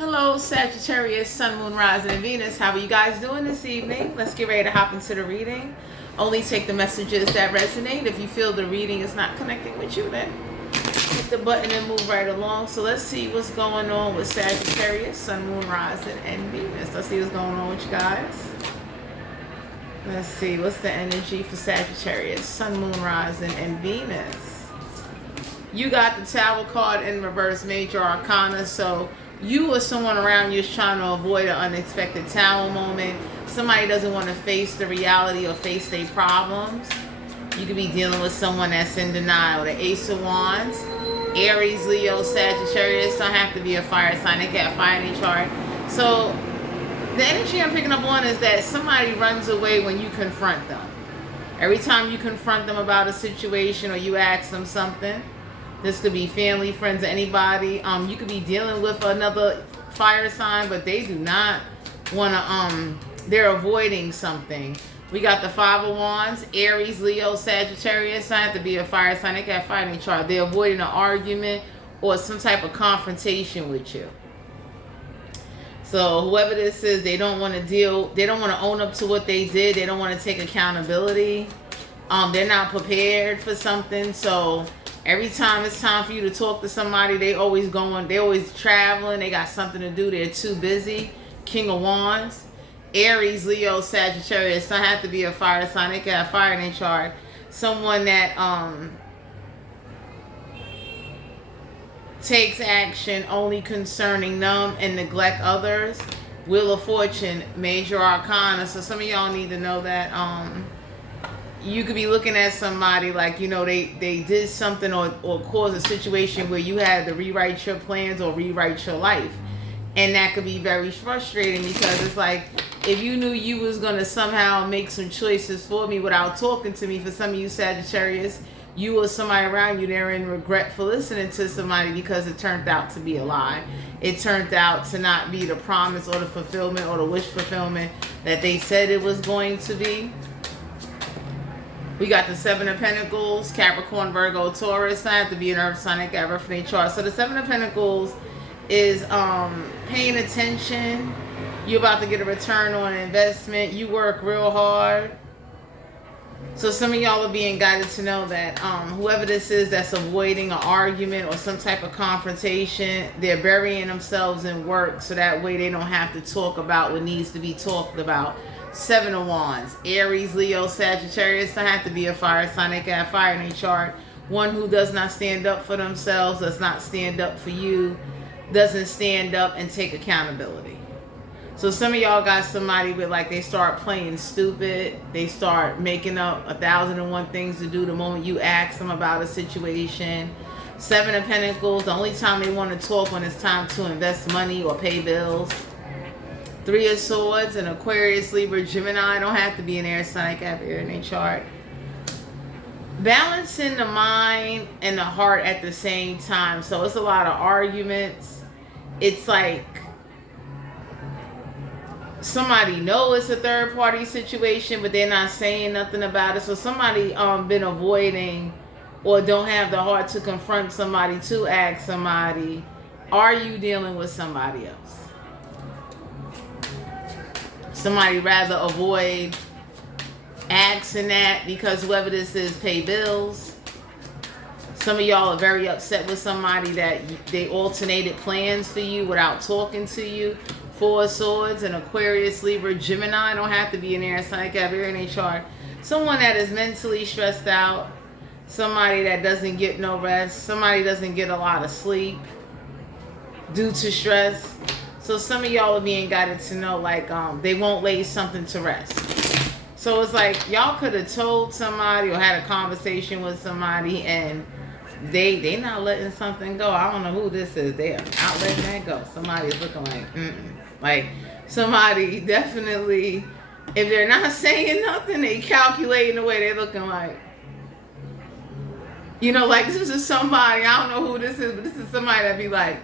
Hello, Sagittarius, Sun, Moon, Rising, and Venus. How are you guys doing this evening? Let's get ready to hop into the reading. Only take the messages that resonate. If you feel the reading is not connecting with you, then hit the button and move right along. So let's see what's going on with Sagittarius, Sun, Moon, Rising, and Venus. Let's see what's going on with you guys. Let's see, what's the energy for Sagittarius, Sun, Moon, Rising, and Venus? You got the Tower card in reverse, Major Arcana, so you or someone around you is trying to avoid an unexpected Tower moment. Somebody doesn't want to face the reality or face their problems. You could be dealing with someone that's in denial. The Ace of Wands, Aries, Leo, Sagittarius, don't have to be a fire sign. They got fire in their chart. So the energy I'm picking up on is that somebody runs away when you confront them. Every time you confront them about a situation or you ask them something, this could be family, friends, anybody. You could be dealing with another fire sign, but they do not want to, they're avoiding something. We got the Five of Wands, Aries, Leo, Sagittarius. Don't have to be a fire sign. They got fire in their chart. They're avoiding an argument or some type of confrontation with you. So whoever this is, they don't want to they don't want to own up to what they did. They don't want to take accountability. They're not prepared for something. So every time it's time for you to talk to somebody, they always traveling, they got something to do, they're too busy. King of Wands, Aries, Leo, Sagittarius. Don't have to be a fire sign. They can have fire in their chart. Someone that takes action only concerning them and neglect others. Wheel of Fortune, Major Arcana. So some of y'all need to know that you could be looking at somebody like, you know, they did something or caused a situation where you had to rewrite your plans or rewrite your life. And that could be very frustrating because it's like, if you knew you was going to somehow make some choices for me without talking to me, for some of you Sagittarius, you or somebody around you, they're in regret for listening to somebody because it turned out to be a lie. It turned out to not be the promise or the fulfillment or the wish fulfillment that they said it was going to be. We got the Seven of Pentacles, Capricorn, Virgo, Taurus. I have to be an earth sign. I got rough in their chart. So the Seven of Pentacles is paying attention. You're about to get a return on an investment. You work real hard. So some of y'all are being guided to know that whoever this is that's avoiding an argument or some type of confrontation, they're burying themselves in work so that way they don't have to talk about what needs to be talked about. Seven of Wands, Aries, Leo, Sagittarius. Don't have to be a fire sign. They can have fire in their chart. One who does not stand up for themselves, does not stand up for you, doesn't stand up and take accountability. So some of y'all got somebody with, like, they start playing stupid. They start making up 1,001 things to do the moment you ask them about a situation. Seven of Pentacles, the only time they want to talk when it's time to invest money or pay bills. Three of Swords, an Aquarius, Libra, Gemini. Don't have to be an air sign. I have air in their chart. Balancing the mind and the heart at the same time. So it's a lot of arguments. It's like somebody knows it's a third party situation, but they're not saying nothing about it. So somebody been avoiding or don't have the heart to confront somebody, to ask somebody, are you dealing with somebody else? Somebody rather avoid asking that because whoever this is pay bills. Some of y'all are very upset with somebody that they alternated plans for you without talking to you. Four of Swords, an Aquarius, Libra, Gemini. Don't have to be an air sign. Have air in their chart. Someone that is mentally stressed out. Somebody that doesn't get no rest. Somebody doesn't get a lot of sleep due to stress. So some of y'all are being guided to know, like, they won't lay something to rest. So it's like y'all could have told somebody or had a conversation with somebody and they not letting something go. I don't know who this is. They are not letting that go. Somebody's looking like, like somebody definitely, if they're not saying nothing, they calculating the way they're looking like, you know, like this is somebody, I don't know who this is, but this is somebody that be like,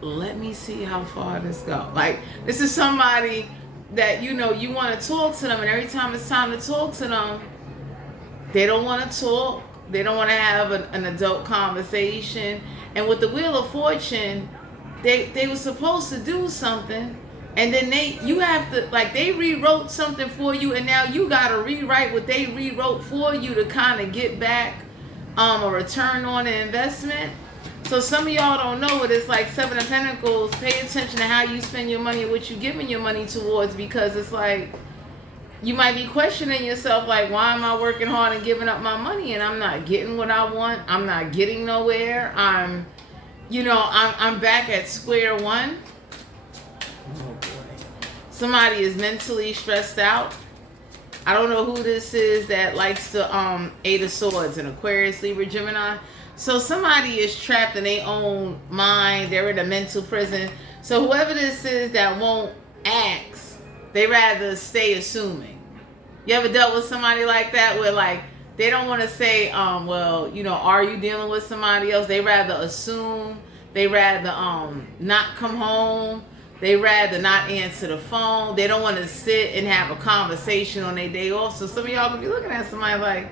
let me see how far this go. Like, this is somebody that, you know, you want to talk to them, and every time it's time to talk to them, they don't want to talk. They don't want to have an adult conversation. And with the Wheel of Fortune, they were supposed to do something, and then you have to, like, they rewrote something for you, and now you got to rewrite what they rewrote for you to kind of get back a return on the investment. So some of y'all don't know what it's like. 7 of Pentacles, pay attention to how you spend your money and what you're giving your money towards, because it's like you might be questioning yourself, like, why am I working hard and giving up my money and I'm not getting what I want? I'm not getting nowhere. I'm back at square one. Oh boy. Somebody is mentally stressed out. I don't know who this is that likes to 8 of Swords, an Aquarius, Libra, Gemini. So somebody is trapped in their own mind. They're in a mental prison. So whoever this is that won't ask, they rather stay assuming. You ever dealt with somebody like that, where like they don't want to say, well, are you dealing with somebody else? They rather assume. They rather not come home. They rather not answer the phone. They don't want to sit and have a conversation on their day off. So some of y'all could be looking at somebody like,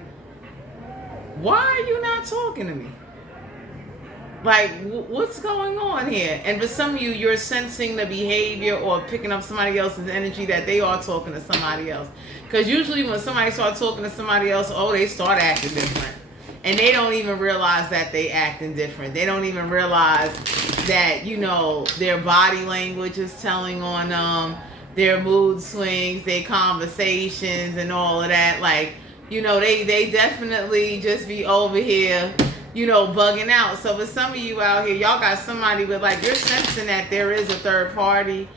why are you not talking to me? Like, what's going on here? And for some of you, you're sensing the behavior or picking up somebody else's energy that they are talking to somebody else. Because usually when somebody starts talking to somebody else, they start acting different. And they don't even realize that they acting different. They don't even realize that, their body language is telling on them, their mood swings, their conversations and all of that. Like, they definitely just be over here, bugging out. So for some of you out here, y'all got somebody with, like, you're sensing that there is a third party,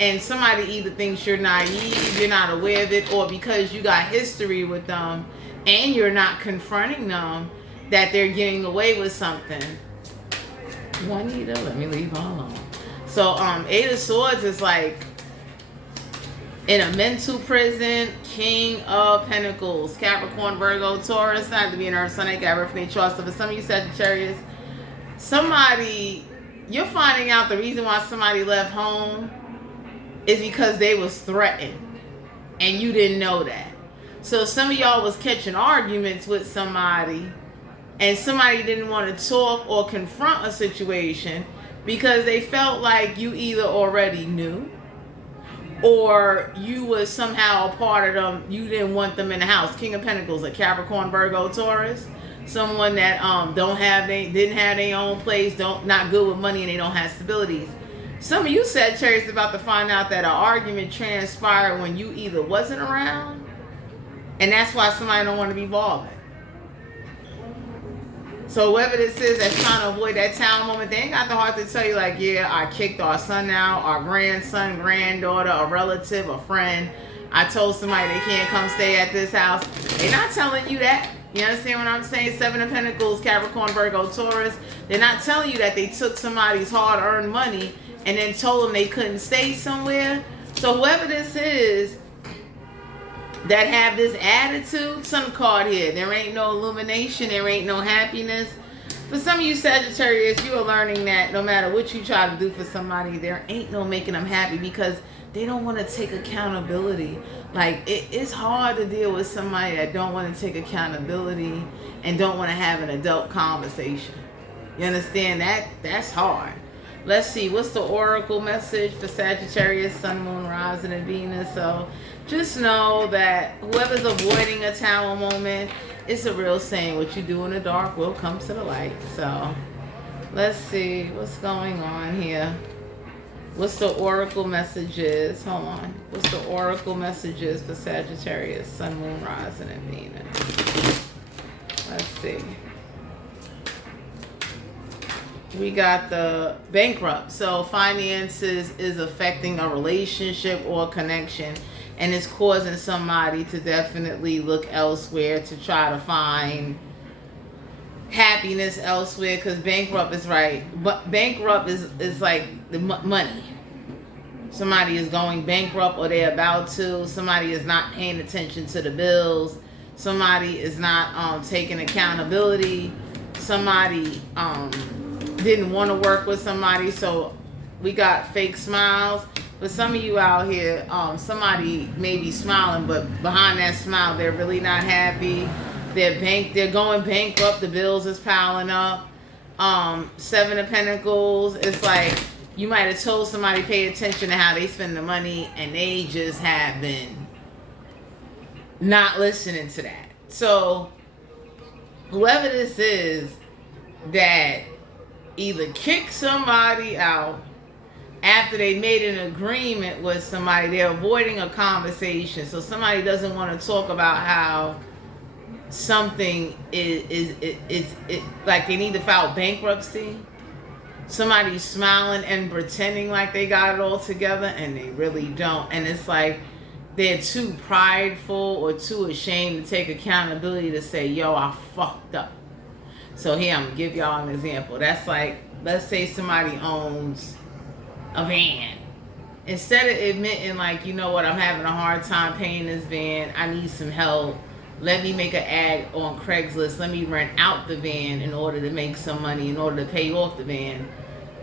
and somebody either thinks you're naive, you're not aware of it, or because you got history with them and you're not confronting them, that they're getting away with something. Juanita, let me leave her alone. So 8 of Swords is like in a mental prison. King of Pentacles, Capricorn, Virgo, Taurus, not to be an Earth, Sun, they got refinate charts. So for some of you Sagittarius, somebody, you're finding out the reason why somebody left home is because they was threatened and you didn't know that. So some of y'all was catching arguments with somebody and somebody didn't want to talk or confront a situation because they felt like you either already knew or you was somehow a part of them. You didn't want them in the house. King of Pentacles, a Capricorn, Virgo, Taurus. Someone that didn't have their own place, not good with money, and they don't have stabilities. Some of you Sagittarius about to find out that an argument transpired when you either wasn't around, and that's why somebody don't want to be bothered. So whoever this is that's trying to avoid that town moment, they ain't got the heart to tell you, like, yeah, I kicked our son out, our grandson, granddaughter, a relative, a friend. I told somebody they can't come stay at this house. They're not telling you that. You understand what I'm saying? 7 of Pentacles, Capricorn, Virgo, Taurus. They're not telling you that they took somebody's hard-earned money and then told them they couldn't stay somewhere. So whoever this is that have this attitude, some card here, there ain't no illumination, there ain't no happiness. For some of you Sagittarius, you are learning that no matter what you try to do for somebody, there ain't no making them happy because they don't want to take accountability. Like, it's hard to deal with somebody that don't want to take accountability and don't want to have an adult conversation. You understand that? That's hard. Let's see, what's the oracle message for Sagittarius, Sun, Moon, Rising, and Venus? So just know that whoever's avoiding a tower moment, it's a real saying, what you do in the dark will come to the light. So let's see what's going on here. What's the oracle messages? Hold on. What's the oracle messages for Sagittarius, Sun, Moon, Rising, and Venus? Let's see. We got the bankrupt. So finances is affecting a relationship or connection, and it's causing somebody to definitely look elsewhere to try to find happiness elsewhere, because bankrupt is right. But bankrupt is like the money. Somebody is going bankrupt or they're about to. Somebody is not paying attention to the bills. Somebody is not taking accountability. Somebody didn't want to work with somebody. So we got fake smiles. But some of you out here, somebody may be smiling, but behind that smile, they're really not happy. They're going bankrupt. The bills is piling up. 7 of Pentacles. It's like You might have told somebody pay attention to how they spend the money, and they just have been not listening to that. So whoever this is that either kick somebody out after they made an agreement with somebody, they're avoiding a conversation. So somebody doesn't want to talk about how something is like they need to file bankruptcy. Somebody's smiling and pretending like they got it all together, and they really don't. And it's like they're too prideful or too ashamed to take accountability to say, yo, I fucked up. So here, I'm gonna give y'all an example. That's like, let's say somebody owns a van. Instead of admitting like, you know what, I'm having a hard time paying this van, I need some help, let me make an ad on Craigslist, let me rent out the van in order to make some money, in order to pay off the van.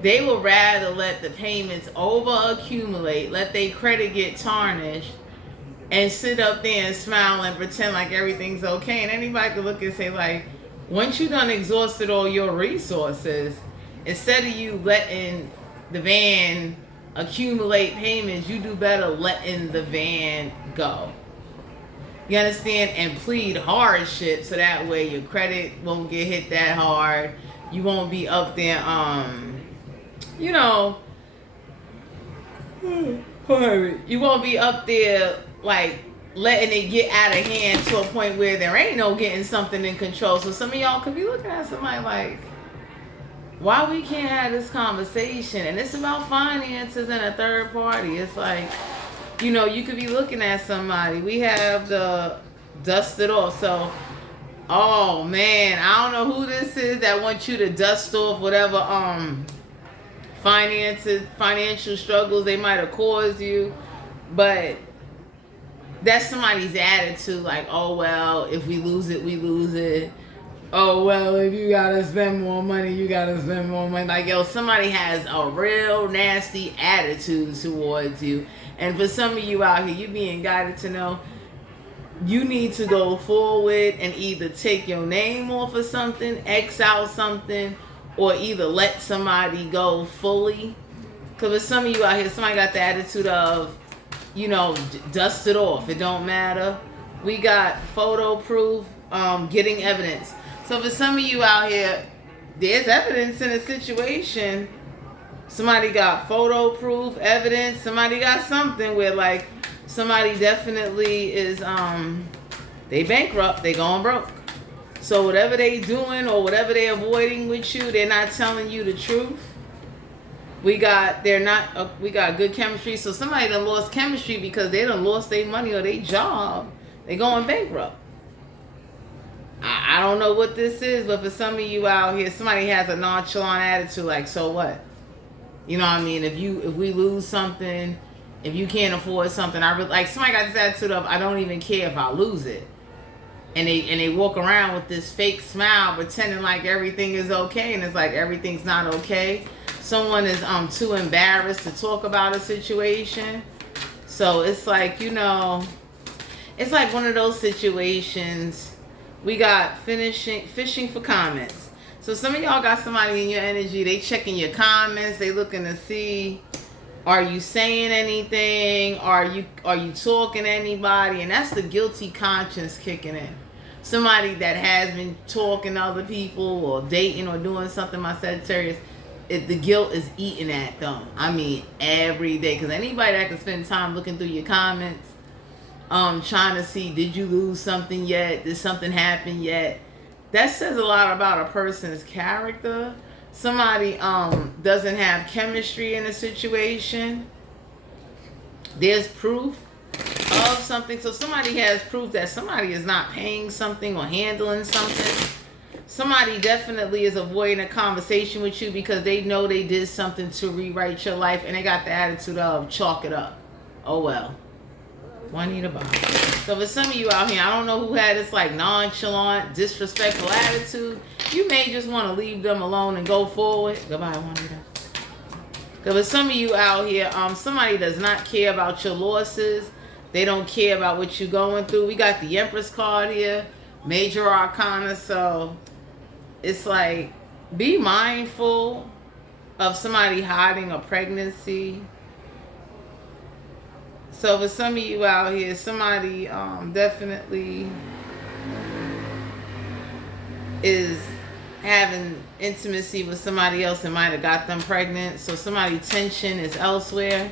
They would rather let the payments over accumulate, let their credit get tarnished, and sit up there and smile and pretend like everything's okay. And anybody could look and say like, once you done exhausted all your resources, instead of you letting the van accumulate payments, you do better letting the van go. You understand? And plead hardship, so that way your credit won't get hit that hard. You won't be up there, you know, you won't be up there like letting it get out of hand to a point where there ain't no getting something in control. So some of y'all could be looking at somebody like, why we can't have this conversation? And it's about finances and a third party. It's like, you know, you could be looking at somebody. We have the dust it off. So, oh man, I don't know who this is that wants you to dust off whatever financial struggles they might have caused you. But that's somebody's attitude, like, oh well, if we lose it, we lose it. Oh well, if you gotta spend more money, you gotta spend more money. Like, yo, somebody has a real nasty attitude towards you. And for some of you out here, you being guided to know you need to go forward and either take your name off of something, X out something, or either let somebody go fully. Because for some of you out here, somebody got the attitude of, you know, dust it off. It don't matter. We got photo proof, getting evidence. So for some of you out here, there's evidence in a situation. Somebody got photo proof, evidence. Somebody got something where like somebody definitely is, they bankrupt, they going broke. So whatever they doing or whatever they avoiding with you, they're not telling you the truth. We got good chemistry. So somebody done lost chemistry because they done lost their money or their job. They going bankrupt. I don't know what this is, but for some of you out here, somebody has a nonchalant attitude, like, so what? You know what I mean? If we lose something, if you can't afford something, like somebody got this attitude of, I don't even care if I lose it. And they walk around with this fake smile, pretending like everything is okay, and it's like everything's not okay. Someone is too embarrassed to talk about a situation. So it's like, you know, it's like one of those situations. We got fishing for comments. So some of y'all got somebody in your energy, they checking your comments, they looking to see, are you saying anything? Are you talking to anybody? And that's the guilty conscience kicking in. Somebody that has been talking to other people or dating or doing something, my Sagittarius, the guilt is eating at them. I mean, every day. Because anybody that can spend time looking through your comments, trying to see, did you lose something yet? Did something happen yet? That says a lot about a person's character. Somebody doesn't have chemistry in a situation. There's proof of something. So somebody has proof that somebody is not paying something or handling something. Somebody definitely is avoiding a conversation with you because they know they did something to rewrite your life, and they got the attitude of chalk it up. Oh well. Juanita Bob. So for some of you out here, I don't know who had this like nonchalant, disrespectful attitude. You may just want to leave them alone and go forward. Goodbye, Juanita. Because for some of you out here, somebody does not care about your losses. They don't care about what you're going through. We got the Empress card here, Major Arcana. So it's like, be mindful of somebody hiding a pregnancy. So for some of you out here, somebody definitely is having intimacy with somebody else and might have got them pregnant. So somebody's tension is elsewhere.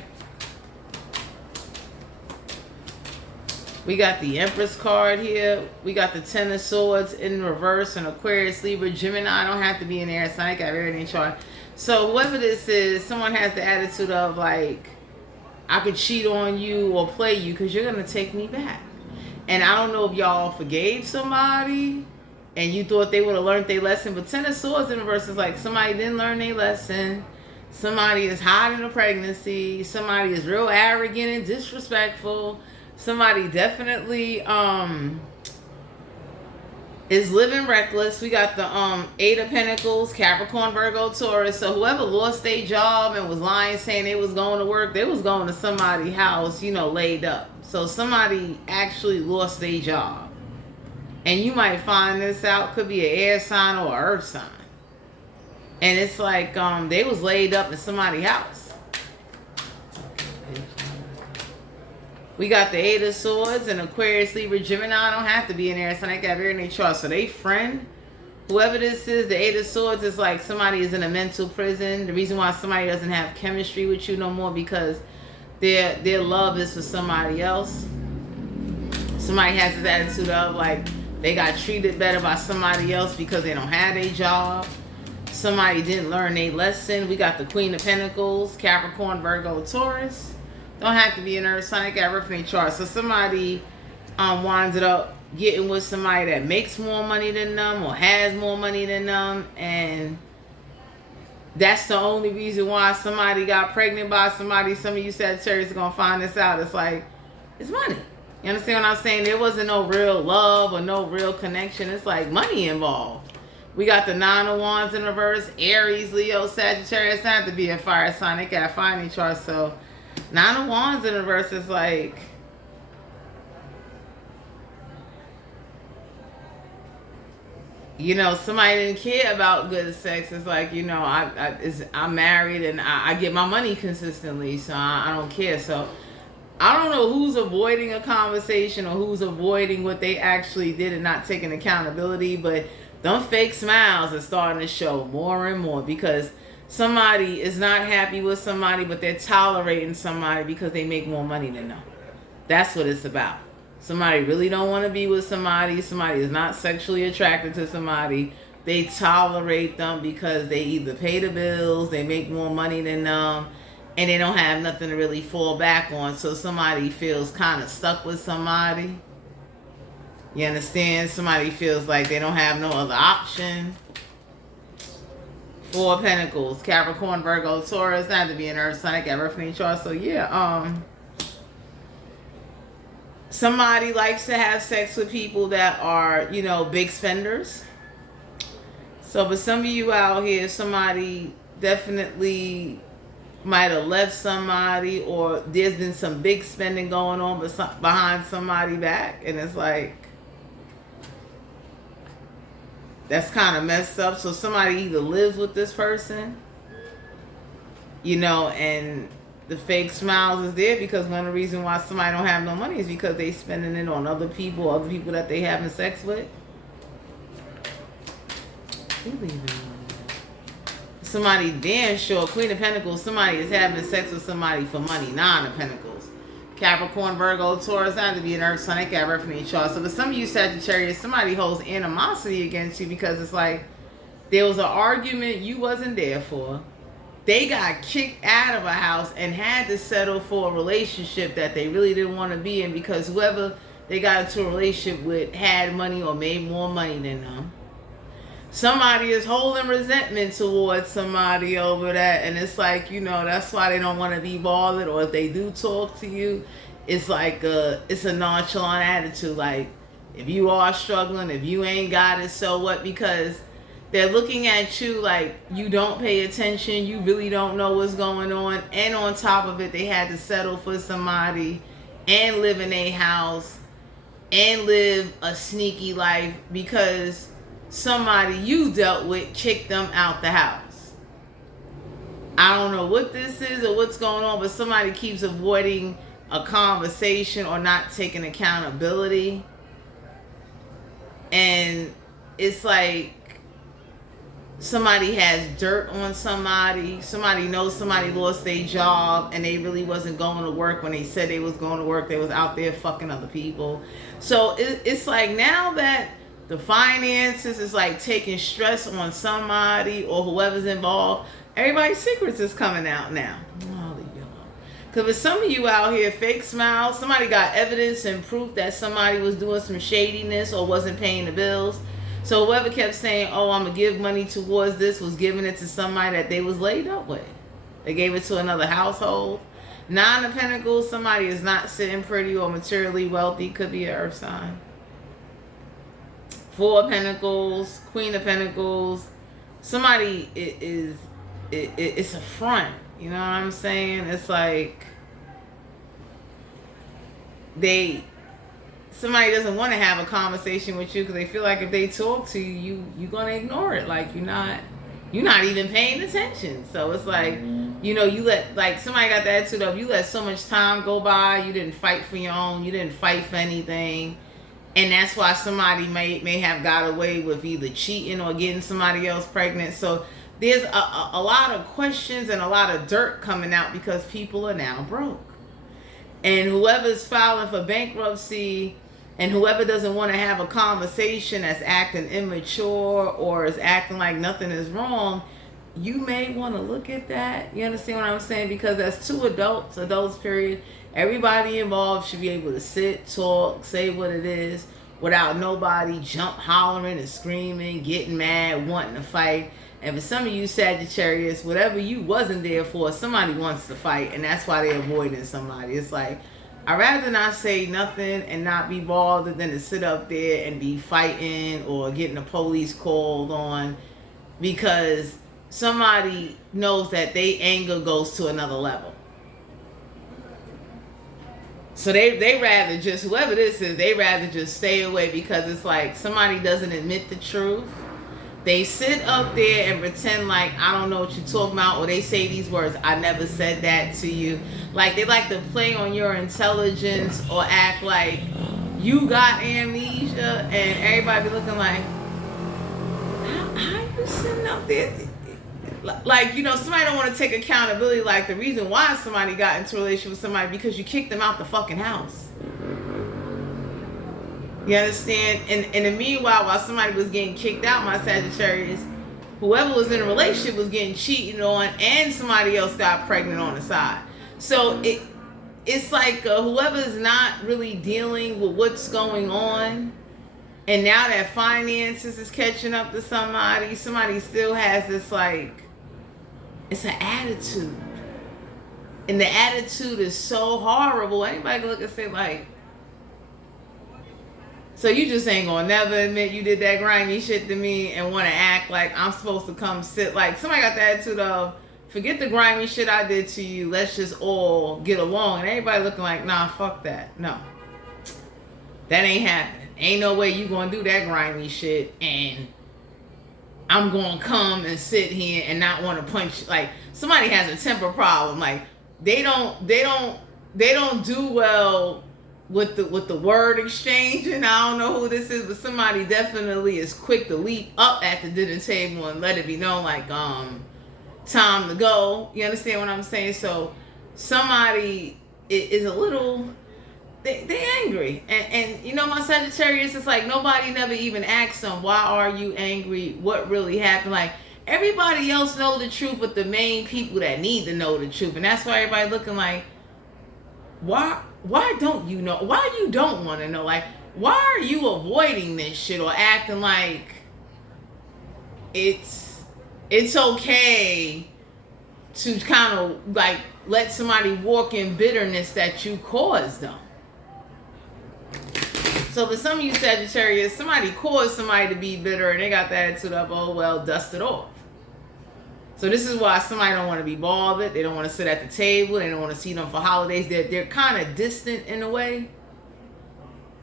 We got the Empress card here. We got the Ten of Swords in reverse, and Aquarius, Libra, Gemini. I don't have to be in air sign. I got everything chart. So whoever this is, someone has the attitude of like, I could cheat on you or play you because you're going to take me back. And I don't know if y'all forgave somebody and you thought they would have learned their lesson. But Ten of Swords in reverse is like somebody didn't learn their lesson. Somebody is hiding a pregnancy. Somebody is real arrogant and disrespectful. Somebody definitely is living reckless. We got the 8 of Pentacles, Capricorn, Virgo, Taurus. So whoever lost their job and was lying saying they was going to work, they was going to somebody's house, you know, laid up. So somebody actually lost their job. And you might find this out, could be an air sign or an earth sign. And it's like they was laid up in somebody's house. We got the 8 of Swords and Aquarius, Libra, Gemini. I don't have to be in there. So I got very in their chart. So they friend. Whoever this is, the 8 of Swords is like somebody is in a mental prison. The reason why somebody doesn't have chemistry with you no more because their love is for somebody else. Somebody has this attitude of like they got treated better by somebody else because they don't have a job. Somebody didn't learn a lesson. We got the Queen of Pentacles, Capricorn, Virgo, Taurus. Don't have to be an earth sign. I got reference chart. So somebody winds up getting with somebody that makes more money than them or has more money than them, and that's the only reason why somebody got pregnant by somebody. Some of you Sagittarius are gonna find this out. It's like it's money. You understand what I'm saying? There wasn't no real love or no real connection. It's like money involved. We got the 9 of Wands in reverse. Aries, Leo, Sagittarius. Not have to be a fire sign. They got finding charts. So 9 of Wands in reverse is like, you know, somebody didn't care about good sex. It's like, you know, I'm married and I get my money consistently, so I don't care. So I don't know who's avoiding a conversation or who's avoiding what they actually did and not taking accountability, but them fake smiles are starting to show more and more because somebody is not happy with somebody, but they're tolerating somebody because they make more money than them. That's what it's about. Somebody really don't want to be with somebody. Somebody is not sexually attracted to somebody. They tolerate them because they either pay the bills, they make more money than them, and they don't have nothing to really fall back on. So somebody feels kind of stuck with somebody. You understand? Somebody feels like they don't have no other option. 4 of Pentacles, Capricorn, Virgo, Taurus. Not to be an earth sign. I got reference chart. So yeah, somebody likes to have sex with people that are, you know, big spenders. So for some of you out here, somebody definitely might have left somebody, or there's been some big spending going on behind somebody back, and it's like that's kind of messed up. So somebody either lives with this person, you know, and the fake smiles is there because one of the reasons why somebody don't have no money is because they spending it on other people that they having sex with. Somebody damn sure, Queen of Pentacles, somebody is having sex with somebody for money. 9 of Pentacles, Capricorn, Virgo, Taurus. Not to be an earth sign. I got reference chart. So for some of you Sagittarius, somebody holds animosity against you because it's like there was an argument you wasn't there for. They got kicked out of a house and had to settle for a relationship that they really didn't want to be in because whoever they got into a relationship with had money or made more money than them. Somebody is holding resentment towards somebody over that, and it's like, you know, that's why they don't want to be bothered, or if they do talk to you, it's like it's a nonchalant attitude, like if you are struggling, if you ain't got it, so what? Because they're looking at you like you don't pay attention, you really don't know what's going on, and on top of it, they had to settle for somebody and live in a house and live a sneaky life because somebody you dealt with kicked them out the house. I don't know what this is or what's going on, but somebody keeps avoiding a conversation or not taking accountability. And it's like somebody has dirt on somebody. Somebody knows somebody lost their job and they really wasn't going to work when they said they was going to work. They was out there fucking other people. So it's like now that the finances is like taking stress on somebody or whoever's involved, everybody's secrets is coming out now. Because with some of you out here, fake smiles, somebody got evidence and proof that somebody was doing some shadiness or wasn't paying the bills. So whoever kept saying, oh, I'm going to give money towards this, was giving it to somebody that they was laid up with. They gave it to another household. Nine of Pentacles, somebody is not sitting pretty or materially wealthy. Could be an earth sign. Four of Pentacles, Queen of Pentacles. Somebody it's a front. You know what I'm saying? It's like somebody doesn't want to have a conversation with you because they feel like if they talk to you, you're gonna ignore it. Like you're not even paying attention. So it's like, you know, you let, like, somebody got the attitude of, you let so much time go by, you didn't fight for your own, you didn't fight for anything. And that's why somebody may have got away with either cheating or getting somebody else pregnant. So there's a lot of questions and a lot of dirt coming out because people are now broke. And whoever's filing for bankruptcy and whoever doesn't want to have a conversation that's acting immature or is acting like nothing is wrong, you may want to look at that. You understand what I'm saying? Because as two adults period, everybody involved should be able to sit, talk, say what it is without nobody hollering and screaming, getting mad, wanting to fight. And for some of you Sagittarius, whatever you wasn't there for, somebody wants to fight, and that's why they're avoiding somebody. It's like, I'd rather not say nothing and not be bothered than to sit up there and be fighting or getting the police called on, because somebody knows that their anger goes to another level. So they rather just, whoever this is, they rather just stay away because it's like somebody doesn't admit the truth. They sit up there and pretend like, I don't know what you're talking about, or they say these words, I never said that to you. Like they like to play on your intelligence or act like you got amnesia, and everybody be looking like, how you sitting up there? Like, you know, somebody don't want to take accountability. Like the reason why somebody got into a relationship with somebody because you kicked them out the fucking house. You understand? And in the meanwhile, while somebody was getting kicked out, my Sagittarius, whoever was in a relationship was getting cheated on, and somebody else got pregnant on the side. So it's like whoever's not really dealing with what's going on, and now that finances is catching up to somebody still has this, like, it's an attitude. And the attitude is so horrible. Anybody can look and say, like, so you just ain't gonna never admit you did that grimy shit to me and want to act like I'm supposed to come sit. Like somebody got the attitude of, forget the grimy shit I did to you, let's just all get along. And everybody looking like, nah, fuck that. No, that ain't happening. Ain't no way you gonna do that grimy shit and I'm gonna come and sit here and not want to punch. Like somebody has a temper problem. Like they don't do well with the word exchange. And I don't know who this is, but somebody definitely is quick to leap up at the dinner table and let it be known, like, time to go. You understand what I'm saying? So somebody is a little, they angry. And you know, my Sagittarius, it's like nobody never even asks them, why are you angry? What really happened? Like everybody else know the truth, but the main people that need to know the truth. And that's why everybody looking like, why don't you know? Why you don't want to know? Like, why are you avoiding this shit or acting like it's okay to kind of like let somebody walk in bitterness that you caused them? So for some of you Sagittarius, somebody caused somebody to be bitter and they got the attitude of, oh well, dust it off. So this is why somebody don't want to be bothered. They don't want to sit at the table. They don't want to see them for holidays. They're kind of distant in a way.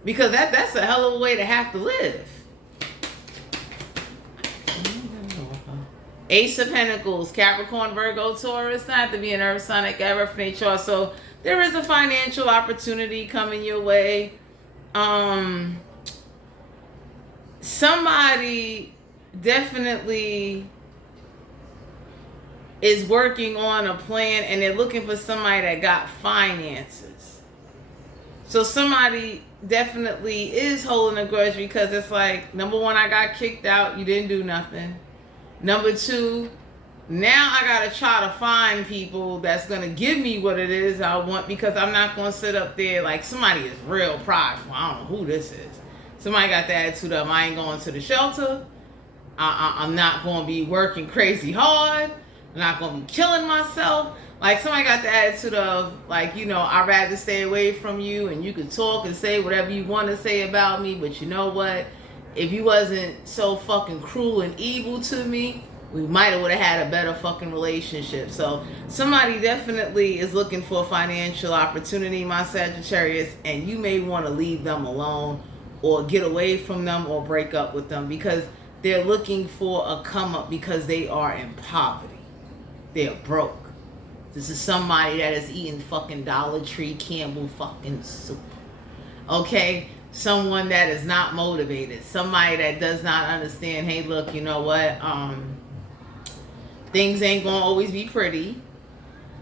Because that's a hell of a way to have to live. Ace of Pentacles, Capricorn, Virgo, Taurus. Not to be an earth sign like ever for nature. So there is a financial opportunity coming your way. Somebody definitely is working on a plan and they're looking for somebody that got finances. So somebody definitely is holding a grudge because it's like, number one, I got kicked out. You didn't do nothing. Number two, now I got to try to find people that's going to give me what it is I want, because I'm not going to sit up there like somebody is real prideful. I don't know who this is. Somebody got the attitude of, I ain't going to the shelter. I'm not going to be working crazy hard. I'm not going to be killing myself. Like, somebody got the attitude of, like, you know, I'd rather stay away from you and you can talk and say whatever you want to say about me. But you know what? If you wasn't so fucking cruel and evil to me, we might have would have had a better fucking relationship. So somebody definitely is looking for a financial opportunity, my Sagittarius, and you may want to leave them alone or get away from them or break up with them, because they're looking for a come up because they are in poverty. They're broke. This is somebody that is eating fucking Dollar Tree Campbell fucking soup. Okay? Someone that is not motivated. Somebody that does not understand, hey, look, you know what? Things ain't gonna always be pretty.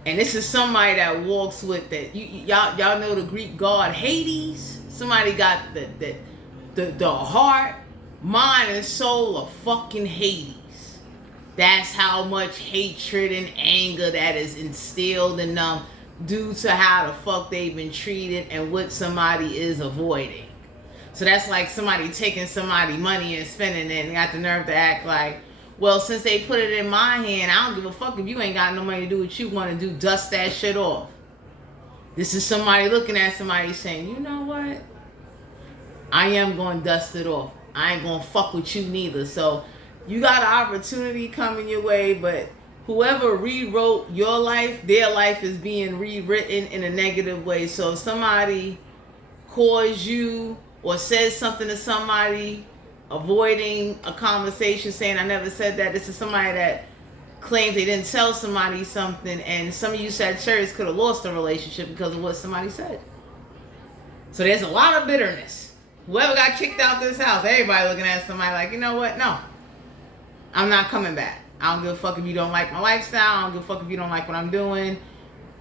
And this is somebody that walks with that. Y'all know the Greek god Hades? Somebody got the heart, mind, and soul of fucking Hades. That's how much hatred and anger that is instilled in them due to how the fuck they've been treated and what somebody is avoiding. So that's like somebody taking somebody money and spending it and got the nerve to act like, well, since they put it in my hand, I don't give a fuck if you ain't got no money to do what you want to do. Dust that shit off. This is somebody looking at somebody saying, you know what? I am going to dust it off. I ain't going to fuck with you neither. So you got an opportunity coming your way, but whoever rewrote your life, their life is being rewritten in a negative way. So if somebody calls you or says something to somebody, avoiding a conversation, saying, I never said that. This is somebody that claims they didn't tell somebody something, and some of you Sagittarius could have lost a relationship because of what somebody said. So there's a lot of bitterness. Whoever got kicked out this house, everybody looking at somebody like, you know what? No, I'm not coming back. I don't give a fuck if you don't like my lifestyle. I don't give a fuck if you don't like what I'm doing.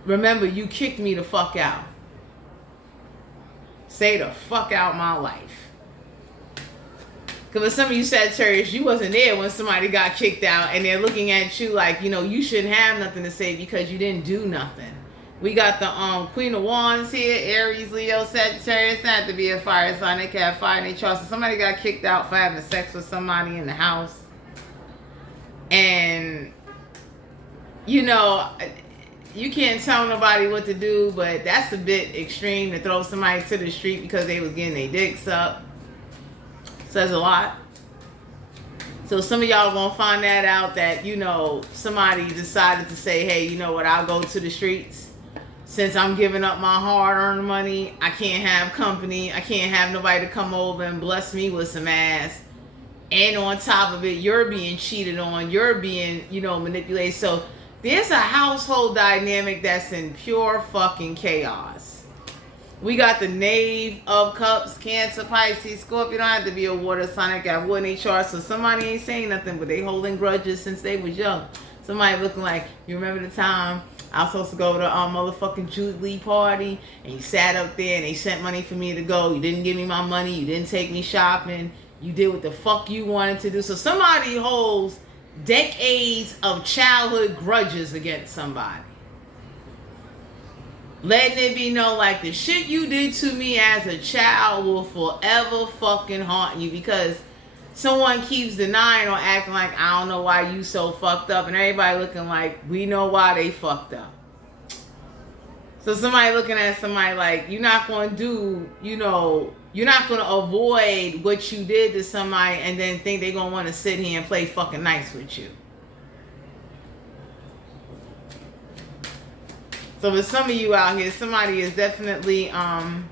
Remember, you kicked me the fuck out. Stay the fuck out my life. Because for some of you Sagittarius, you wasn't there when somebody got kicked out, and they're looking at you like, you know, you shouldn't have nothing to say because you didn't do nothing. We got the Queen of Wands here, Aries, Leo, Sagittarius. Not to be a fire sign. They can have fire in their chart. So somebody got kicked out for having sex with somebody in the house. And, you know, you can't tell nobody what to do, but that's a bit extreme to throw somebody to the street because they was getting their dicks up. Says a lot. So some of y'all gonna find that out, that, you know, somebody decided to say, hey, you know what, I'll go to the streets. Since I'm giving up my hard-earned money, I can't have company. I can't have nobody to come over and bless me with some ass. And on top of it, you're being cheated on. You're being, you know, manipulated. So there's a household dynamic that's in pure fucking chaos. We got the Knave of Cups, Cancer, Pisces, Scorpio. Don't have to be a water sign. Got wood in their chart. So somebody ain't saying nothing, but they holding grudges since they was young. Somebody looking like, you remember the time I was supposed to go to a motherfucking Jubilee party, and you sat up there and they sent money for me to go. You didn't give me my money. You didn't take me shopping. You did what the fuck you wanted to do. So somebody holds decades of childhood grudges against somebody. Letting it be known, like, the shit you did to me as a child will forever fucking haunt you, because someone keeps denying or acting like, I don't know why you so fucked up, and everybody looking like, we know why they fucked up. So somebody looking at somebody like, you're not going to do, you know, you're not going to avoid what you did to somebody and then think they're going to want to sit here and play fucking nice with you. So for some of you out here, somebody is definitely, I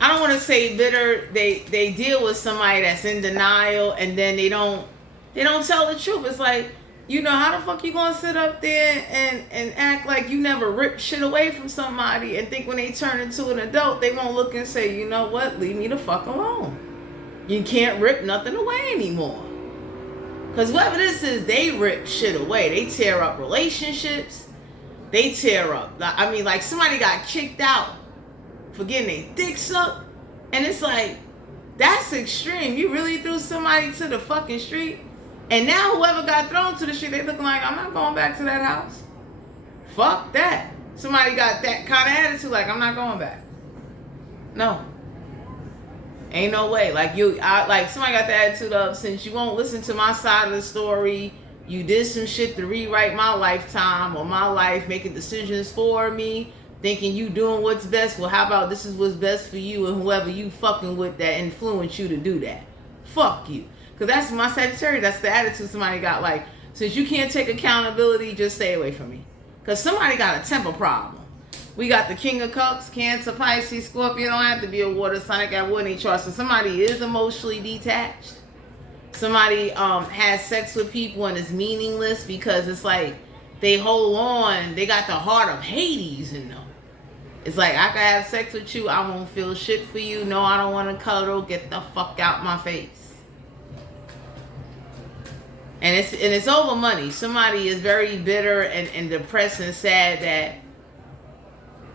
don't want to say bitter. They deal with somebody that's in denial, and then they don't They don't tell the truth. It's like, you know, how the fuck you gonna sit up there and act like you never ripped shit away from somebody and think when they turn into an adult, they won't look and say, you know what, leave me the fuck alone. You can't rip nothing away anymore. Because whoever this is, they rip shit away. They tear up relationships. They tear up. I mean, like somebody got kicked out for getting their dick sucked. And it's like, that's extreme. You really threw somebody to the fucking street. And now whoever got thrown to the street, they looking like, I'm not going back to that house. Fuck that. Somebody got that kind of attitude, like, I'm not going back. No. Ain't no way. Like somebody got the attitude of, since you won't listen to my side of the story, you did some shit to rewrite my lifetime or my life, making decisions for me, thinking you doing what's best. Well, how about this is what's best for you and whoever you fucking with that influenced you to do that. Fuck you. Because that's my Sagittarius. That's the attitude somebody got. Like, since you can't take accountability, just stay away from me. Because somebody got a temper problem. We got the King of Cups, Cancer, Pisces, Scorpio. Don't have to be a water sign. I got one each chart. So somebody is emotionally detached. Somebody has sex with people and is meaningless because it's like they hold on. They got the heart of Hades in them. It's like, I can have sex with you. I won't feel shit for you. No, I don't want to cuddle. Get the fuck out my face. And it's over money. Somebody is very bitter and depressed and sad that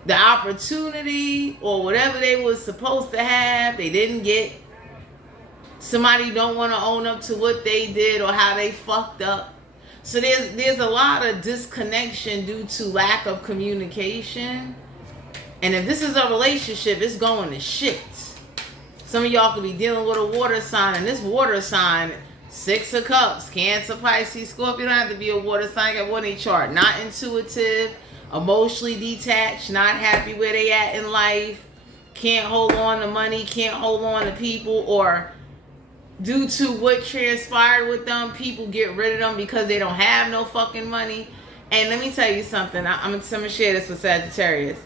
the opportunity or whatever they was supposed to have, they didn't get. Somebody don't want to own up to what they did or how they fucked up. So there's a lot of disconnection due to lack of communication. And if this is a relationship, it's going to shit. Some of y'all could be dealing with a water sign, and this water sign, 6 of Cups, Cancer, Pisces, Scorpio. Don't have to be a water sign. Got one in chart. Not intuitive, emotionally detached, not happy where they at in life, can't hold on to money, can't hold on to people, or due to what transpired with them, people get rid of them because they don't have no fucking money. And let me tell you something. I'm going to share this with Sagittarius.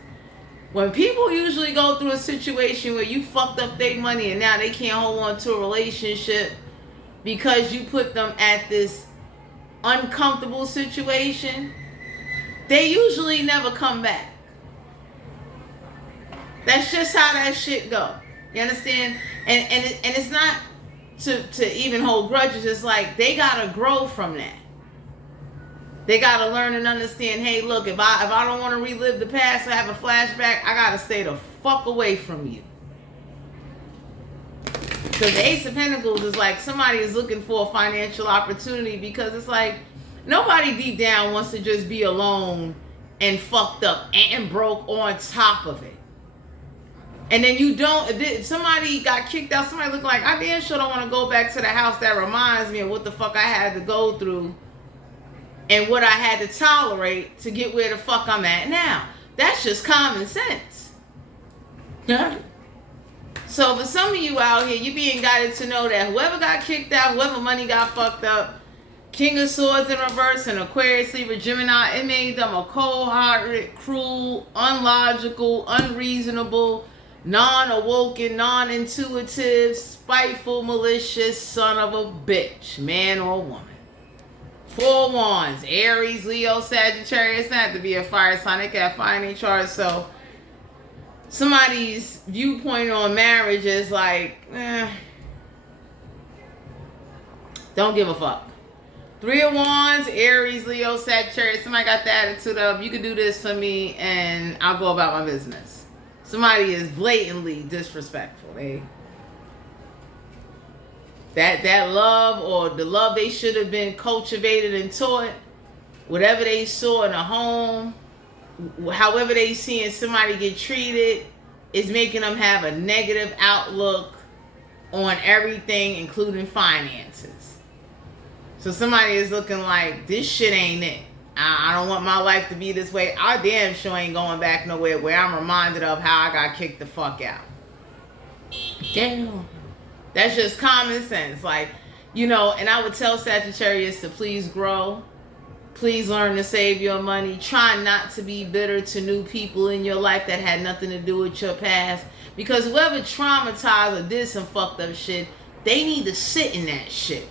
When people usually go through a situation where you fucked up their money and now they can't hold on to a relationship because you put them at this uncomfortable situation, they usually never come back. That's just how that shit go. You understand? And it's not to even hold grudges. It's like they gotta grow from that. They gotta learn and understand, hey, look, if I don't want to relive the past or have a flashback, I gotta stay the fuck away from you. Because the Ace of Pentacles is like somebody is looking for a financial opportunity, because it's like nobody deep down wants to just be alone and fucked up and broke on top of it. And then you don't, if somebody got kicked out, somebody looking like, I damn sure don't want to go back to the house that reminds me of what the fuck I had to go through and what I had to tolerate to get where the fuck I'm at now. That's just common sense. Yeah. So for some of you out here, you're being guided to know that whoever got kicked out, whoever money got fucked up, King of Swords in reverse and Aquarius, Libra, Gemini, it made them a cold-hearted, cruel, unlogical, unreasonable, non-awoken, non-intuitive, spiteful, malicious son of a bitch, man or woman. 4 Wands, Aries, Leo, Sagittarius. Not have to be a fire sign. They got fire in their chart. So somebody's viewpoint on marriage is like, don't give a fuck. 3 of Wands, Aries, Leo, Sagittarius. Somebody got the attitude of, you can do this for me and I'll go about my business. Somebody is blatantly disrespectful. That love, or the love they should have been cultivated and taught, whatever they saw in a home, however they seeing somebody get treated, is making them have a negative outlook on everything, including finances. So somebody is looking like, this shit ain't it. I don't want my life to be this way. I damn sure ain't going back nowhere where I'm reminded of how I got kicked the fuck out. Damn. That's just common sense. Like, you know, and I would tell Sagittarius to please grow. Please learn to save your money. Try not to be bitter to new people in your life that had nothing to do with your past. Because whoever traumatized or did some fucked up shit, they need to sit in that shit.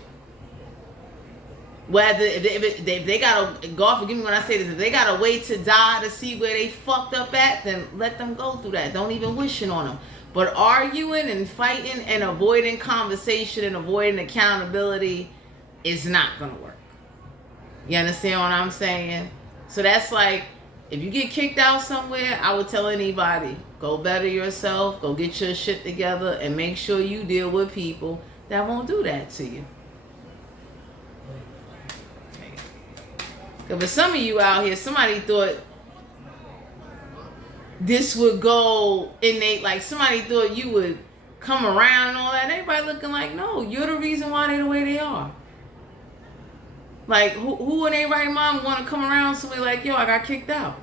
Whether if they gotta, God forgive me when I say this, if they gotta wait to die to see where they fucked up at, then let them go through that. Don't even wish it on them. But arguing and fighting and avoiding conversation and avoiding accountability is not gonna work. You understand what I'm saying? So that's like, if you get kicked out somewhere, I would tell anybody, go better yourself, go get your shit together, and make sure you deal with people that won't do that to you. Because for some of you out here, somebody thought this would go innate, like somebody thought you would come around and all that. Everybody looking like, no, you're the reason why they're the way they are. Like, who in their right mind want to come around somebody like, yo, I got kicked out?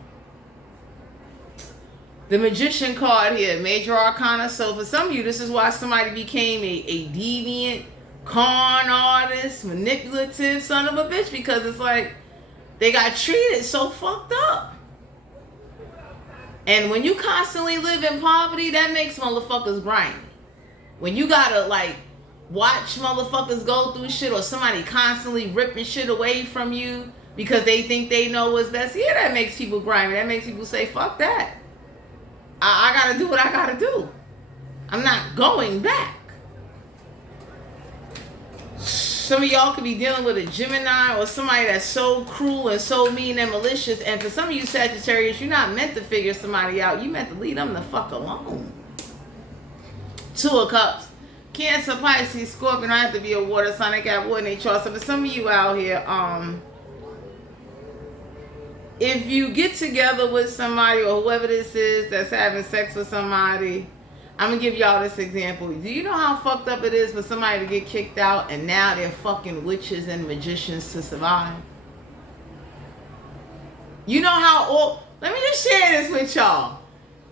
The Magician card here, Major Arcana. So for some of you, this is why somebody became a deviant, con artist, manipulative son of a bitch, because it's like they got treated so fucked up. And when you constantly live in poverty, that makes motherfuckers grimy. When you gotta like watch motherfuckers go through shit, or somebody constantly ripping shit away from you because they think they know what's best, yeah, that makes people grimy. That makes people say, fuck that. I gotta do what I gotta do. I'm not going back. Some of y'all could be dealing with a Gemini or somebody that's so cruel and so mean and malicious. And for some of you Sagittarius, you're not meant to figure somebody out. You meant to leave them the fuck alone. 2 of Cups. Cancer, Pisces, Scorpion. I have to be a water sign. I got water in their chart. So for some of you out here, if you get together with somebody or whoever this is that's having sex with somebody, I'm going to give y'all this example. Do you know how fucked up it is for somebody to get kicked out and now they're fucking witches and magicians to survive? You know how, let me just share this with y'all.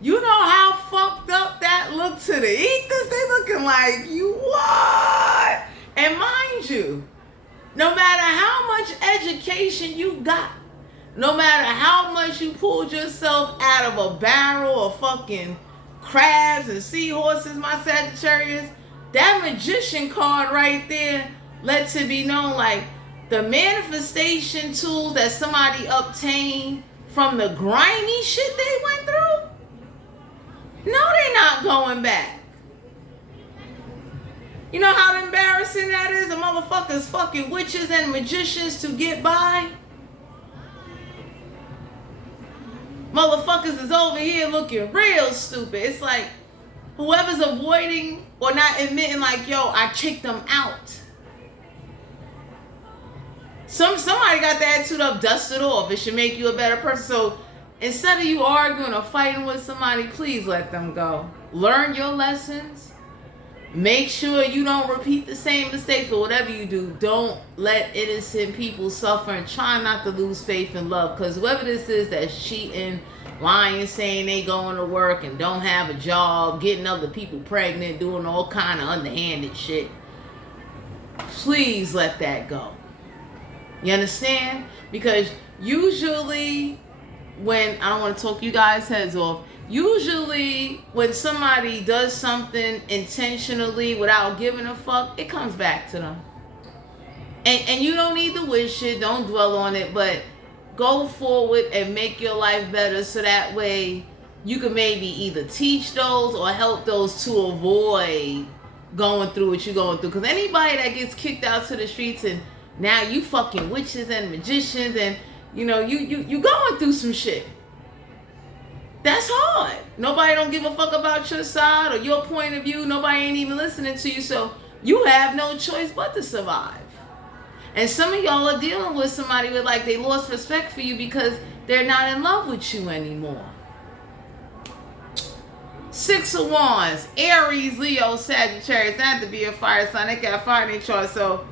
You know how fucked up that looked to the ethers? They looking like, you what? And mind you, no matter how much education you got, no matter how much you pulled yourself out of a barrel of fucking crabs and seahorses, my Sagittarius, that Magician card right there lets it be known like the manifestation tools that somebody obtained from the grimy shit they went through, no, they're not going back. You know how embarrassing that is? The motherfuckers fucking witches and magicians to get by. Motherfuckers is over here looking real stupid. It's like whoever's avoiding or not admitting like, yo, I kicked them out. Somebody got the attitude of dust it off. It should make you a better person. So instead of you arguing or fighting with somebody, please let them go. Learn your lessons. Make sure you don't repeat the same mistakes, but whatever you do, don't let innocent people suffer, and try not to lose faith in love. Because whoever this is that's cheating, lying, saying they going to work and don't have a job, getting other people pregnant, doing all kind of underhanded shit, please let that go. You understand? Because usually when, I don't want to talk you guys' heads off, usually when somebody does something intentionally without giving a fuck, it comes back to them. And you don't need to wish it, don't dwell on it, but go forward and make your life better so that way you can maybe either teach those or help those to avoid going through what you're going through. Because anybody that gets kicked out to the streets and now you fucking witches and magicians and you know you going through some shit. That's hard. Nobody don't give a fuck about your side or your point of view. Nobody ain't even listening to you. So you have no choice but to survive. And some of y'all are dealing with somebody with like they lost respect for you because they're not in love with you anymore. 6 of Wands, Aries, Leo, Sagittarius. That had to be a fire sign. They got fire in their chart. So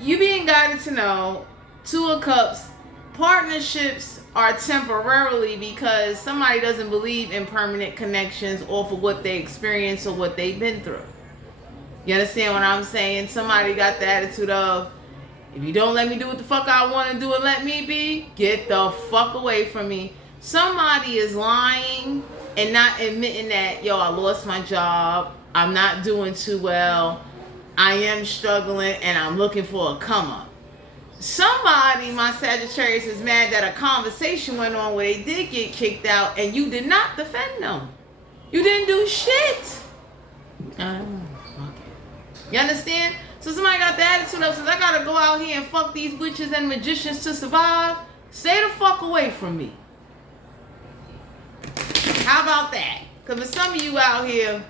you being guided to know, 2 of Cups, partnerships are temporarily because somebody doesn't believe in permanent connections off of what they experience or what they've been through. You understand what I'm saying? Somebody got the attitude of, if you don't let me do what the fuck I want to do and let me be, get the fuck away from me. Somebody is lying and not admitting that, yo, I lost my job, I'm not doing too well, I am struggling, and I'm looking for a come up. somebody, my Sagittarius, is mad that a conversation went on where they did get kicked out and you did not defend them. You didn't do shit. You understand? So somebody got the attitude of, since I gotta go out here and fuck these witches and magicians to survive, stay the fuck away from me. How about that? Because for some of you out here,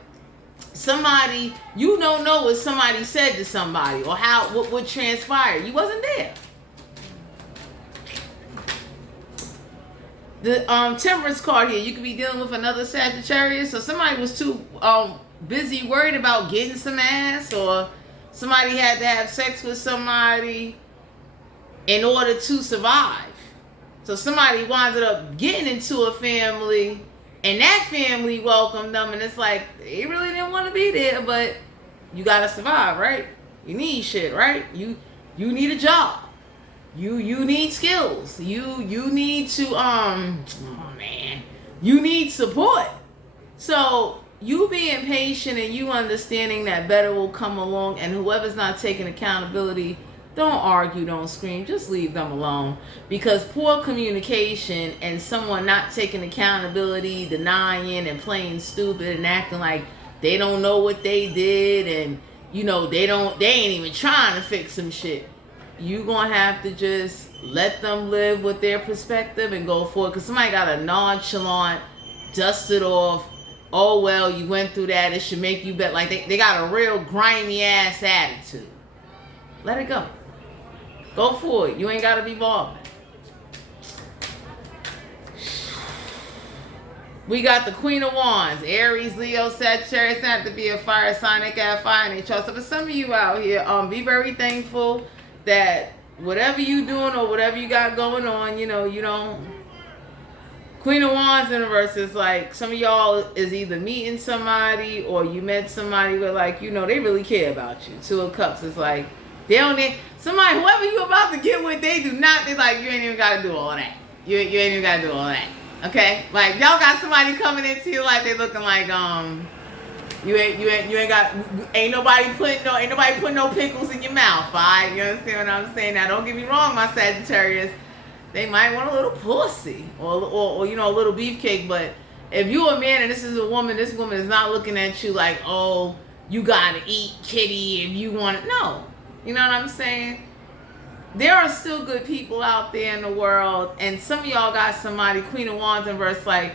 somebody, you don't know what somebody said to somebody or what transpired. You wasn't there. The Temperance card here, you could be dealing with another Sagittarius, or somebody was too busy worried about getting some ass, or somebody had to have sex with somebody in order to survive. So somebody winded up getting into a family, and that family welcomed them, and it's like, they really didn't want to be there, but you gotta survive, right? You need shit, right? You need a job. You need skills. You need to you need support. So you being patient and you understanding that better will come along, and whoever's not taking accountability, don't argue, don't scream, just leave them alone. Because poor communication and someone not taking accountability, denying and playing stupid and acting like they don't know what they did, and you know they ain't even trying to fix some shit. You gonna have to just let them live with their perspective and go forward. Because somebody got a nonchalant, dust it off, oh well, you went through that, it should make you better. Like they got a real grimy ass attitude. Let it go. Go for it. You ain't gotta be bothered. We got the Queen of Wands, Aries, Leo, Sagittarius. It doesn't have to be a fire sign. They got fire in each other. So for some of you out here, be very thankful that whatever you doing or whatever you got going on, you know, you don't. Queen of Wands in reverse is like, some of y'all is either meeting somebody or you met somebody where, like, you know, they really care about you. Two of Cups is like, they don't need somebody, whoever you about to get with, they do not, they like, you ain't even got to do all that. You ain't even got to do all that. Okay? Like, y'all got somebody coming into your life, they looking like, you ain't nobody putting no pickles in your mouth, alright? You understand what I'm saying? Now, don't get me wrong, my Sagittarius, they might want a little pussy or you know, a little beefcake, but if you a man and this is a woman, this woman is not looking at you like, oh, you gotta eat kitty if you want it. No. You know what I'm saying? There are still good people out there in the world, and some of y'all got somebody, Queen of Wands in verse, like,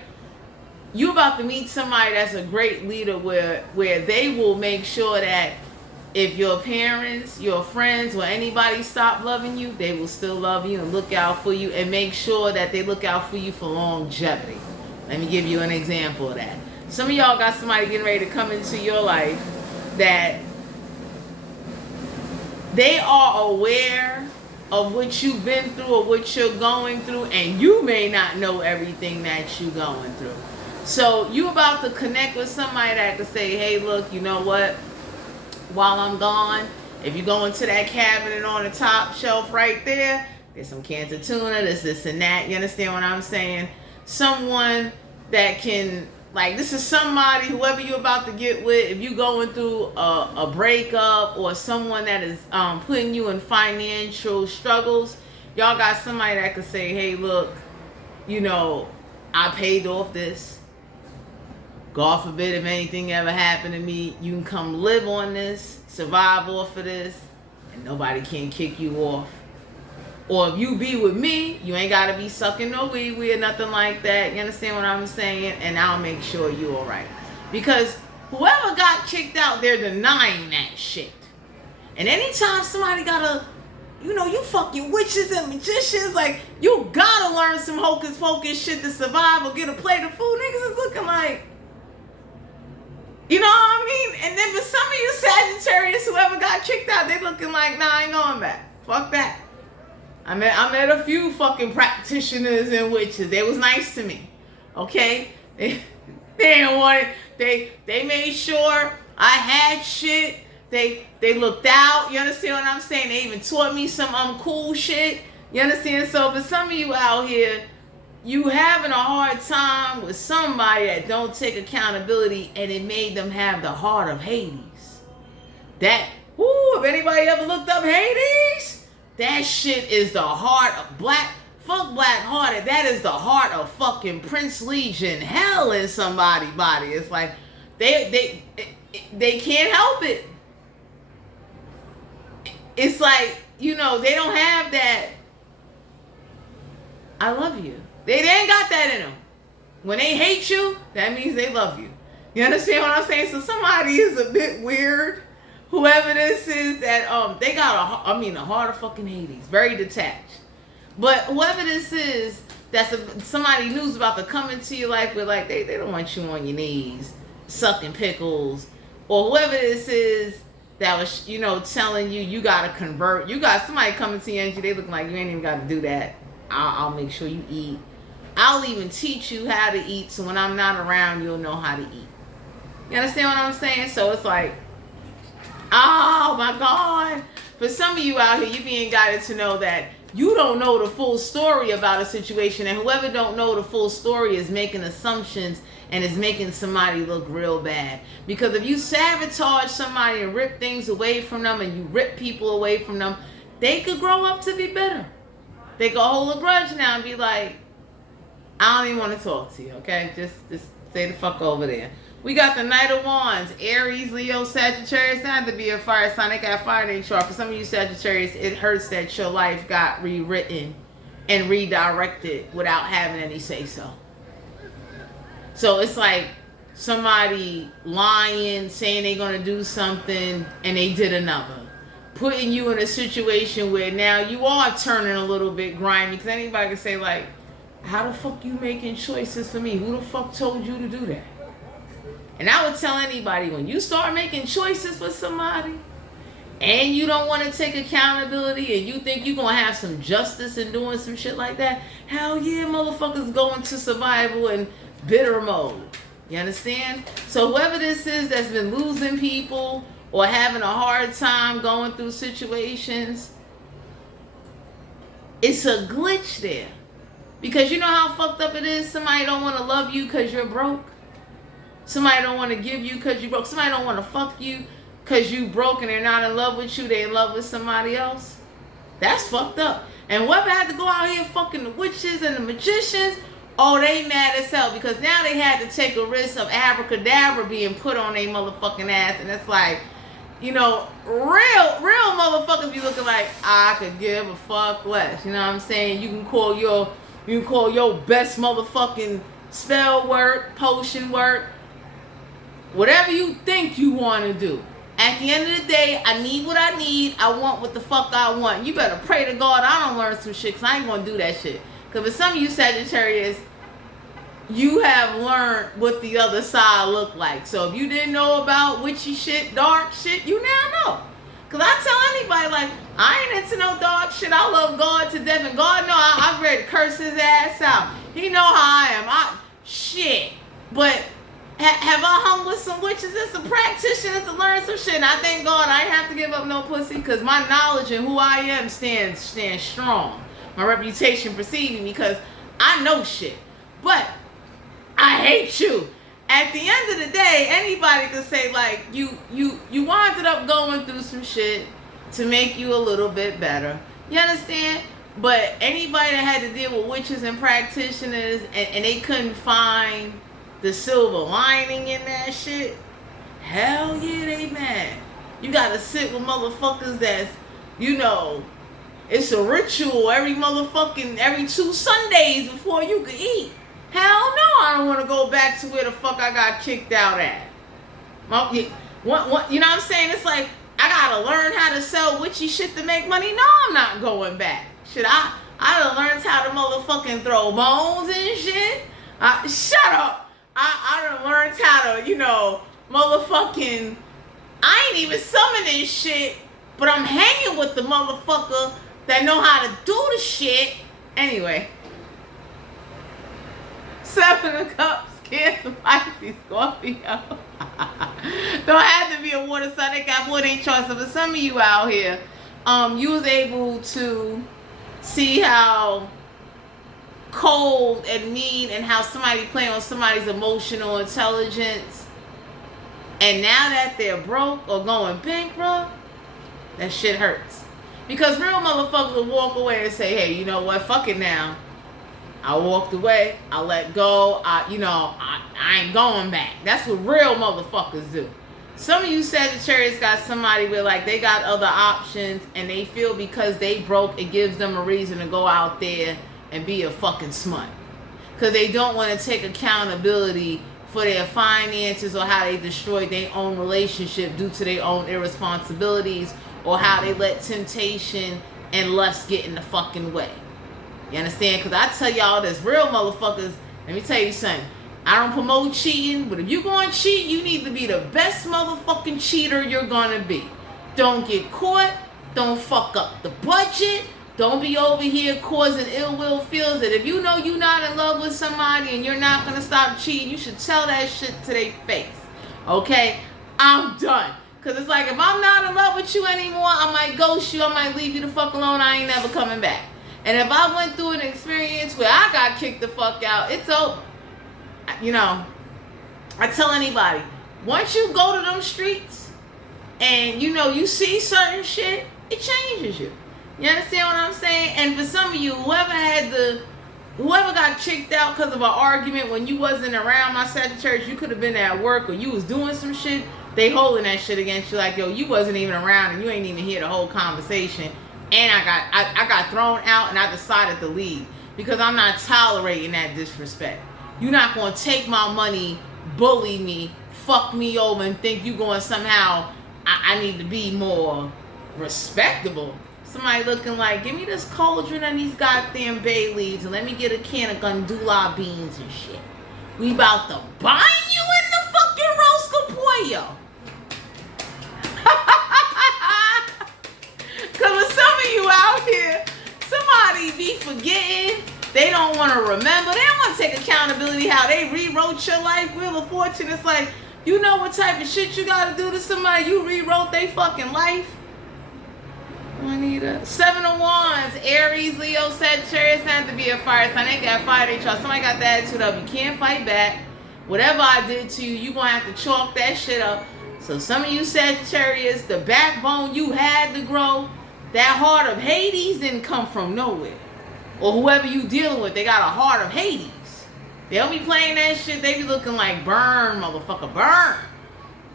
you about to meet somebody that's a great leader where they will make sure that if your parents, your friends, or anybody stop loving you, they will still love you and look out for you, and make sure that they look out for you for longevity. Let me give you an example of that. Some of y'all got somebody getting ready to come into your life that they are aware of what you've been through or what you're going through, and you may not know everything that you're going through. So you about to connect with somebody that can say, hey, look, you know what? While I'm gone, if you go into that cabinet on the top shelf right there, there's some cans of tuna, there's this and that. You understand what I'm saying? Someone that can, like, this is somebody, whoever you're about to get with, if you're going through a breakup or someone that is putting you in financial struggles, y'all got somebody that can say, hey, look, you know, I paid off this. God forbid if anything ever happened to me, you can come live on this, survive off of this, and nobody can kick you off. Or if you be with me, you ain't got to be sucking no wee-wee or nothing like that. You understand what I'm saying? And I'll make sure you're all right. Because whoever got kicked out, they're denying that shit. And anytime somebody got to, you know, you fucking witches and magicians, like, you got to learn some hocus pocus shit to survive or get a plate of food. Niggas is looking like, you know what I mean? And then for some of you Sagittarius, whoever got kicked out, they looking like, nah, I ain't going back. Fuck that. I met a few fucking practitioners and witches. They was nice to me. Okay? They didn't want it. They made sure I had shit. They looked out. You understand what I'm saying? They even taught me some cool shit. You understand? So for some of you out here, you having a hard time with somebody that don't take accountability, and it made them have the heart of Hades. That, if anybody ever looked up Hades, That shit is the heart of fuck black hearted. That is the heart of fucking Prince Legion. Hell in somebody's body. It's like, they can't help it. It's like, you know, they don't have that I love you. They ain't got that in them. When they hate you, that means they love you. You understand what I'm saying? So somebody is a bit weird. Whoever this is that they got a heart of fucking Hades. Very detached. But whoever this is that's somebody new's about to come into your life with, like, they don't want you on your knees sucking pickles, or whoever this is that was, you know, telling you you gotta convert. You got somebody coming to you and they looking like you ain't even gotta do that. I'll make sure you eat. I'll even teach you how to eat, so when I'm not around, you'll know how to eat. You understand what I'm saying? So it's like, oh my God. For some of you out here, you being guided to know that you don't know the full story about a situation, and whoever don't know the full story is making assumptions and is making somebody look real bad. Because if you sabotage somebody and rip things away from them, and you rip people away from them, they could grow up to be bitter. They could hold a grudge now and be like, I don't even want to talk to you, okay? Just stay the fuck over there. We got the Knight of Wands, Aries, Leo, Sagittarius. Not have to be a fire sign. They got fire in their chart. For some of you Sagittarius, it hurts that your life got rewritten and redirected without having any say-so. So it's like somebody lying, saying they're going to do something, and they did another. Putting you in a situation where now you are turning a little bit grimy. Because anybody can say, like, how the fuck you making choices for me? Who the fuck told you to do that? And I would tell anybody, when you start making choices for somebody and you don't want to take accountability and you think you're going to have some justice in doing some shit like that, hell yeah, motherfuckers go into survival and bitter mode. You understand? So whoever this is that's been losing people or having a hard time going through situations, it's a glitch there. Because you know how fucked up it is? Somebody don't want to love you because you're broke. Somebody don't want to give you because you broke. Somebody don't want to fuck you because you broke and they're not in love with you. They're in love with somebody else. That's fucked up. And whoever had to go out here fucking the witches and the magicians, oh, they mad as hell because now they had to take a risk of abracadabra being put on their motherfucking ass. And it's like, you know, real motherfuckers be looking like, I could give a fuck less. You know what I'm saying? You can call your best motherfucking spell work, potion work, whatever you think you want to do. At the end of the day, I need what I need. I want what the fuck I want. You better pray to God I don't learn some shit, because I ain't going to do that shit. Because for some of you Sagittarius, you have learned what the other side look like. So if you didn't know about witchy shit, dark shit, you now know. Because I tell anybody, like, I ain't into no dark shit. I love God to death. And God know I'm ready to curse his ass out. He know how I am. Shit. But have I hung with some witches and some practitioners to learn some shit? And I thank God I ain't have to give up no pussy, because my knowledge and who I am stands strong. My reputation precedes me because I know shit. But I hate you. At the end of the day, anybody could say, like, you winded up going through some shit to make you a little bit better. You understand? But anybody that had to deal with witches and practitioners and they couldn't find the silver lining in that shit, hell yeah, they mad. You gotta sit with motherfuckers that's, you know, it's a ritual every 2 Sundays before you can eat. Hell no, I don't want to go back to where the fuck I got kicked out at. You know what I'm saying? It's like, I gotta learn how to sell witchy shit to make money. No, I'm not going back. Shit, I done learned how to motherfucking throw bones and shit. Shut up. I done learned how to, you know, motherfucking, I ain't even summoning shit, but I'm hanging with the motherfucker that know how to do the shit. Anyway. 7 of Cups, Cancer, Pisces, Scorpio. Don't have to be a water sign. They got more than choice. So for some of you out here, you was able to see how cold and mean and how somebody play on somebody's emotional intelligence. And now that they're broke or going bankrupt, that shit hurts. Because real motherfuckers will walk away and say, hey, you know what? Fuck it now. I walked away. I let go. I ain't going back. That's what real motherfuckers do. Some of you Sagittarius got somebody where like they got other options and they feel because they broke, it gives them a reason to go out there and be a fucking smut. Because they don't want to take accountability for their finances or how they destroyed their own relationship due to their own irresponsibilities or how they let temptation and lust get in the fucking way. You understand? Because I tell y'all this, real motherfuckers, let me tell you something. I don't promote cheating, but if you're going to cheat, you need to be the best motherfucking cheater you're going to be. Don't get caught. Don't fuck up the budget. Don't be over here causing ill will feels that if you know you're not in love with somebody and you're not going to stop cheating, you should tell that shit to their face. Okay? I'm done. Because it's like, if I'm not in love with you anymore, I might ghost you. I might leave you the fuck alone. I ain't never coming back. And if I went through an experience where I got kicked the fuck out, it's over. You know, I tell anybody, once you go to them streets and, you know, you see certain shit, it changes you. You understand what I'm saying? And for some of you, whoever got kicked out because of an argument when you wasn't around, my Sagittarius, you could have been at work or you was doing some shit, they holding that shit against you like, yo, you wasn't even around and you ain't even hear the whole conversation. And I got thrown out and I decided to leave because I'm not tolerating that disrespect. You're not going to take my money, bully me, fuck me over and think you going somehow, I need to be more respectable. Somebody looking like, give me this cauldron and these goddamn bay leaves and let me get a can of gandula beans and shit. We about to bind you in the fucking roast pollo. Because for some of you out here, somebody be forgetting. They don't want to remember. They don't want to take accountability how they rewrote your life. Wheel of Fortune. It's like, you know what type of shit you got to do to somebody? You rewrote their fucking life. Juanita. 7 of Wands. Aries, Leo, Sagittarius have to be a fire sign. They got fired at y'all. Somebody got the attitude of you can't fight back. Whatever I did to you, you're going to have to chalk that shit up. So some of you Sagittarius, the backbone you had to grow, that heart of Hades didn't come from nowhere. Or whoever you dealing with, they got a heart of Hades. They'll be playing that shit, they be looking like burn, motherfucker, burn.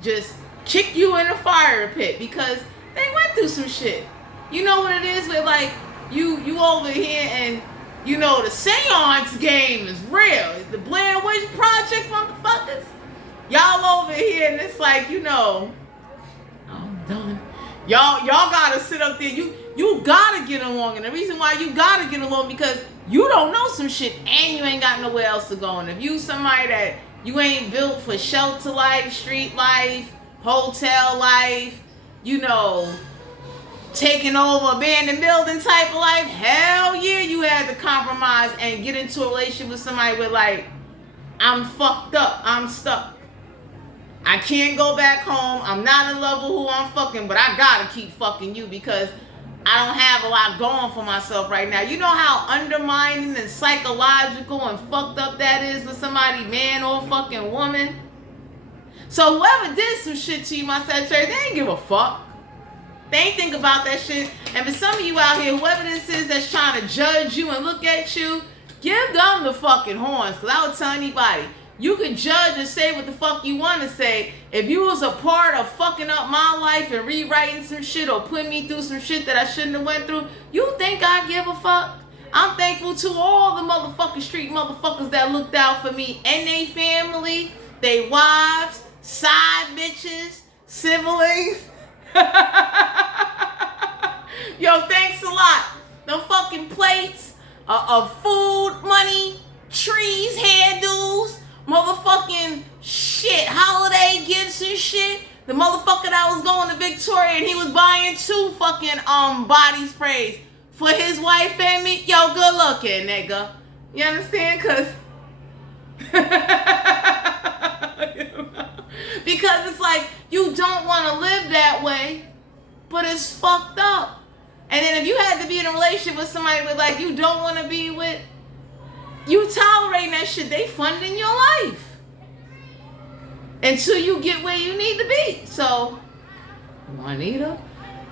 Just kick you in the fire pit because they went through some shit. You know what it is with like, you over here and, you know, the seance game is real. The Blair Witch Project, motherfuckers. Y'all over here and it's like, you know, I'm done. Y'all gotta sit up there. You gotta get along. And the reason why you gotta get along because you don't know some shit and you ain't got nowhere else to go. And if you somebody that you ain't built for shelter life, street life, hotel life, you know, taking over abandoned building type of life, hell yeah, you had to compromise and get into a relationship with somebody with like, I'm fucked up, I'm stuck. I can't go back home. I'm not in love with who I'm fucking, but I gotta keep fucking you because I don't have a lot going for myself right now. You know how undermining and psychological and fucked up that is with somebody, man or fucking woman? So whoever did some shit to you, my Sagittarius, they ain't give a fuck. They ain't think about that shit. And for some of you out here, whoever this is that's trying to judge you and look at you, give them the fucking horns. Because I would tell anybody, you can judge and say what the fuck you want to say. If you was a part of fucking up my life and rewriting some shit or putting me through some shit that I shouldn't have went through, you think I give a fuck? I'm thankful to all the motherfucking street motherfuckers that looked out for me and they family, they wives, side bitches, siblings. Yo, thanks a lot. Them fucking plates of food, money, trees, hairdos, motherfucking shit, holiday gifts and shit. The motherfucker that was going to Victoria and he was buying 2 fucking body sprays for his wife and me. Yo, good looking, nigga. You understand? Cause because it's like you don't want to live that way, but it's fucked up. And then if you had to be in a relationship with somebody with like you don't want to be with, you tolerating that shit, they funding your life until you get where you need to be. So, Juanita,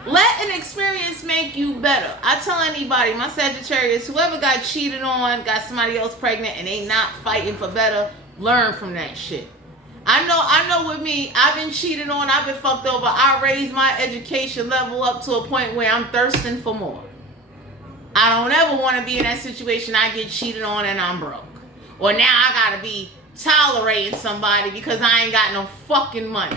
Let an experience make you better. I tell anybody, my Sagittarius, whoever got cheated on, got somebody else pregnant, and they not fighting for better, learn from that shit. I know with me, I've been cheated on, I've been fucked over. I raised my education level up to a point where I'm thirsting for more. I don't ever want to be in that situation. I get cheated on and I'm broke. Or now I gotta be tolerating somebody because I ain't got no fucking money.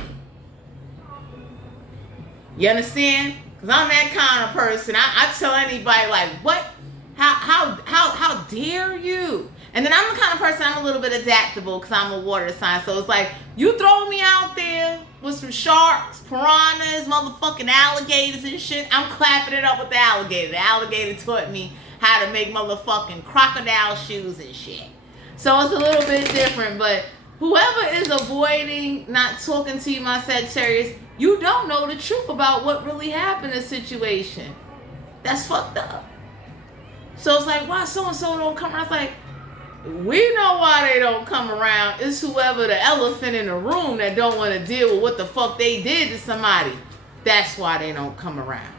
You understand? Because I'm that kind of person. I tell anybody, like, what? How dare you? And then I'm the kind of person, I'm a little bit adaptable because I'm a water sign. So it's like, you throw me out there with some sharks, piranhas, motherfucking alligators and shit, I'm clapping it up with the alligator. The alligator taught me how to make motherfucking crocodile shoes and shit. So it's a little bit different, but whoever is avoiding not talking to you, my Sagittarius, you don't know the truth about what really happened in the situation. That's fucked up. So it's like, why so-and-so don't come around? It's like, we know why they don't come around. It's whoever the elephant in the room that don't want to deal with what the fuck they did to somebody. That's why they don't come around.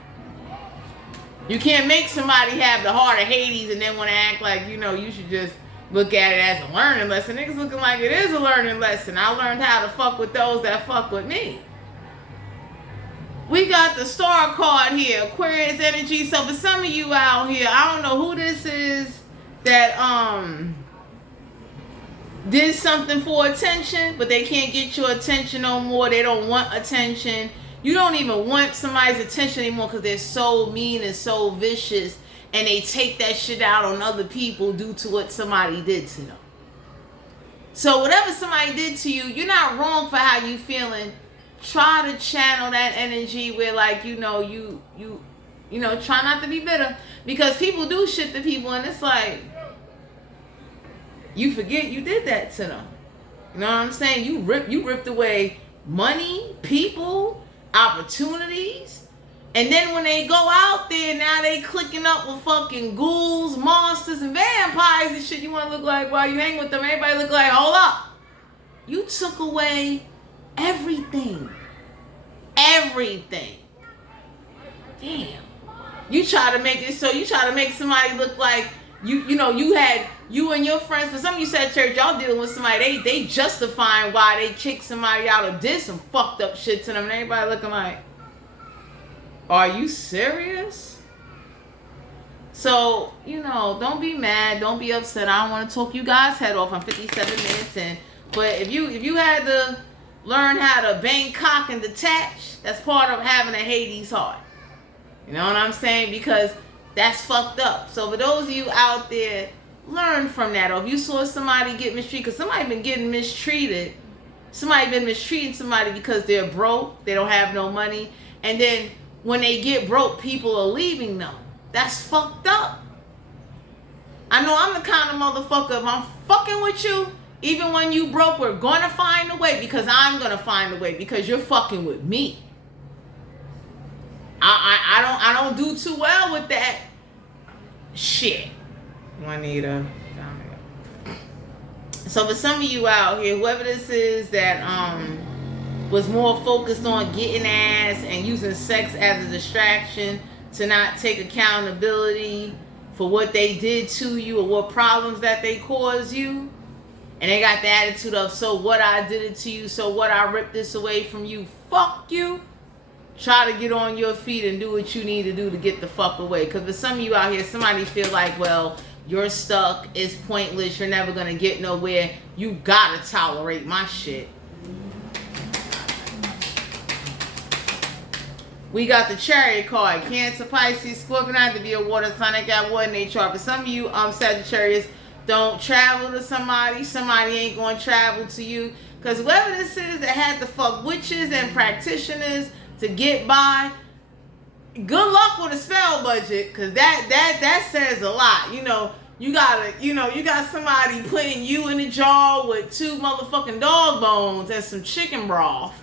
You can't make somebody have the heart of Hades and then want to act like, you know, you should just look at it as a learning lesson. Niggas looking like it is a learning lesson. I learned how to fuck with those that fuck with me. We got the star card here, Aquarius energy. So for some of you out here, I don't know who this is that did something for attention, but they can't get your attention no more. They don't want attention. You don't even want somebody's attention anymore because they're so mean and so vicious, and they take that shit out on other people due to what somebody did to them. So whatever somebody did to you, you're not wrong for how you feeling. Try to channel that energy where, like, you know, you try not to be bitter, because people do shit to people, and it's like, you forget you did that to them. You know what I'm saying? You ripped away money, people, opportunities, and then when they go out there, now they clicking up with fucking ghouls, monsters, and vampires and shit. You want to look like, while you hang with them, everybody look like, hold up, you took away everything. Damn. You try to make it so you try to make somebody look like you know, you had you and your friends. For some of you said church, y'all dealing with somebody, they justifying why they kicked somebody out or did some fucked up shit to them, and everybody looking like, are you serious? So, you know, don't be mad, don't be upset. I don't want to talk you guys' head off. I'm 57 minutes in. But if you had to learn how to bang, cock, and detach, that's part of having a Hades heart. You know what I'm saying? Because that's fucked up. So for those of you out there, learn from that. Or if you saw somebody get mistreated, because somebody been getting mistreated, somebody been mistreating somebody because they're broke, they don't have no money, and then when they get broke, people are leaving them. That's fucked up. I know I'm the kind of motherfucker, if I'm fucking with you, even when you broke, we're gonna find a way, because I'm gonna find a way, because you're fucking with me. I don't do too well with that shit. Juanita. So for some of you out here, whoever this is that was more focused on getting ass and using sex as a distraction to not take accountability for what they did to you or what problems that they caused you, and they got the attitude of, so what, I did it to you, so what, I ripped this away from you, fuck you. Try to get on your feet and do what you need to do to get the fuck away. Because for some of you out here, somebody feel like, well, you're stuck, it's pointless, you're never going to get nowhere, you got to tolerate my shit. We got the Chariot card. Cancer, Pisces, Scorpio, not to be a water sign. They got water in their chart. For some of you, Sagittarius, don't travel to somebody. Somebody ain't going to travel to you. Because whoever this is that had to fuck witches and practitioners to get by, good luck with a spell budget, because that says a lot. You know, you got somebody putting you in a jar with 2 motherfucking dog bones and some chicken broth.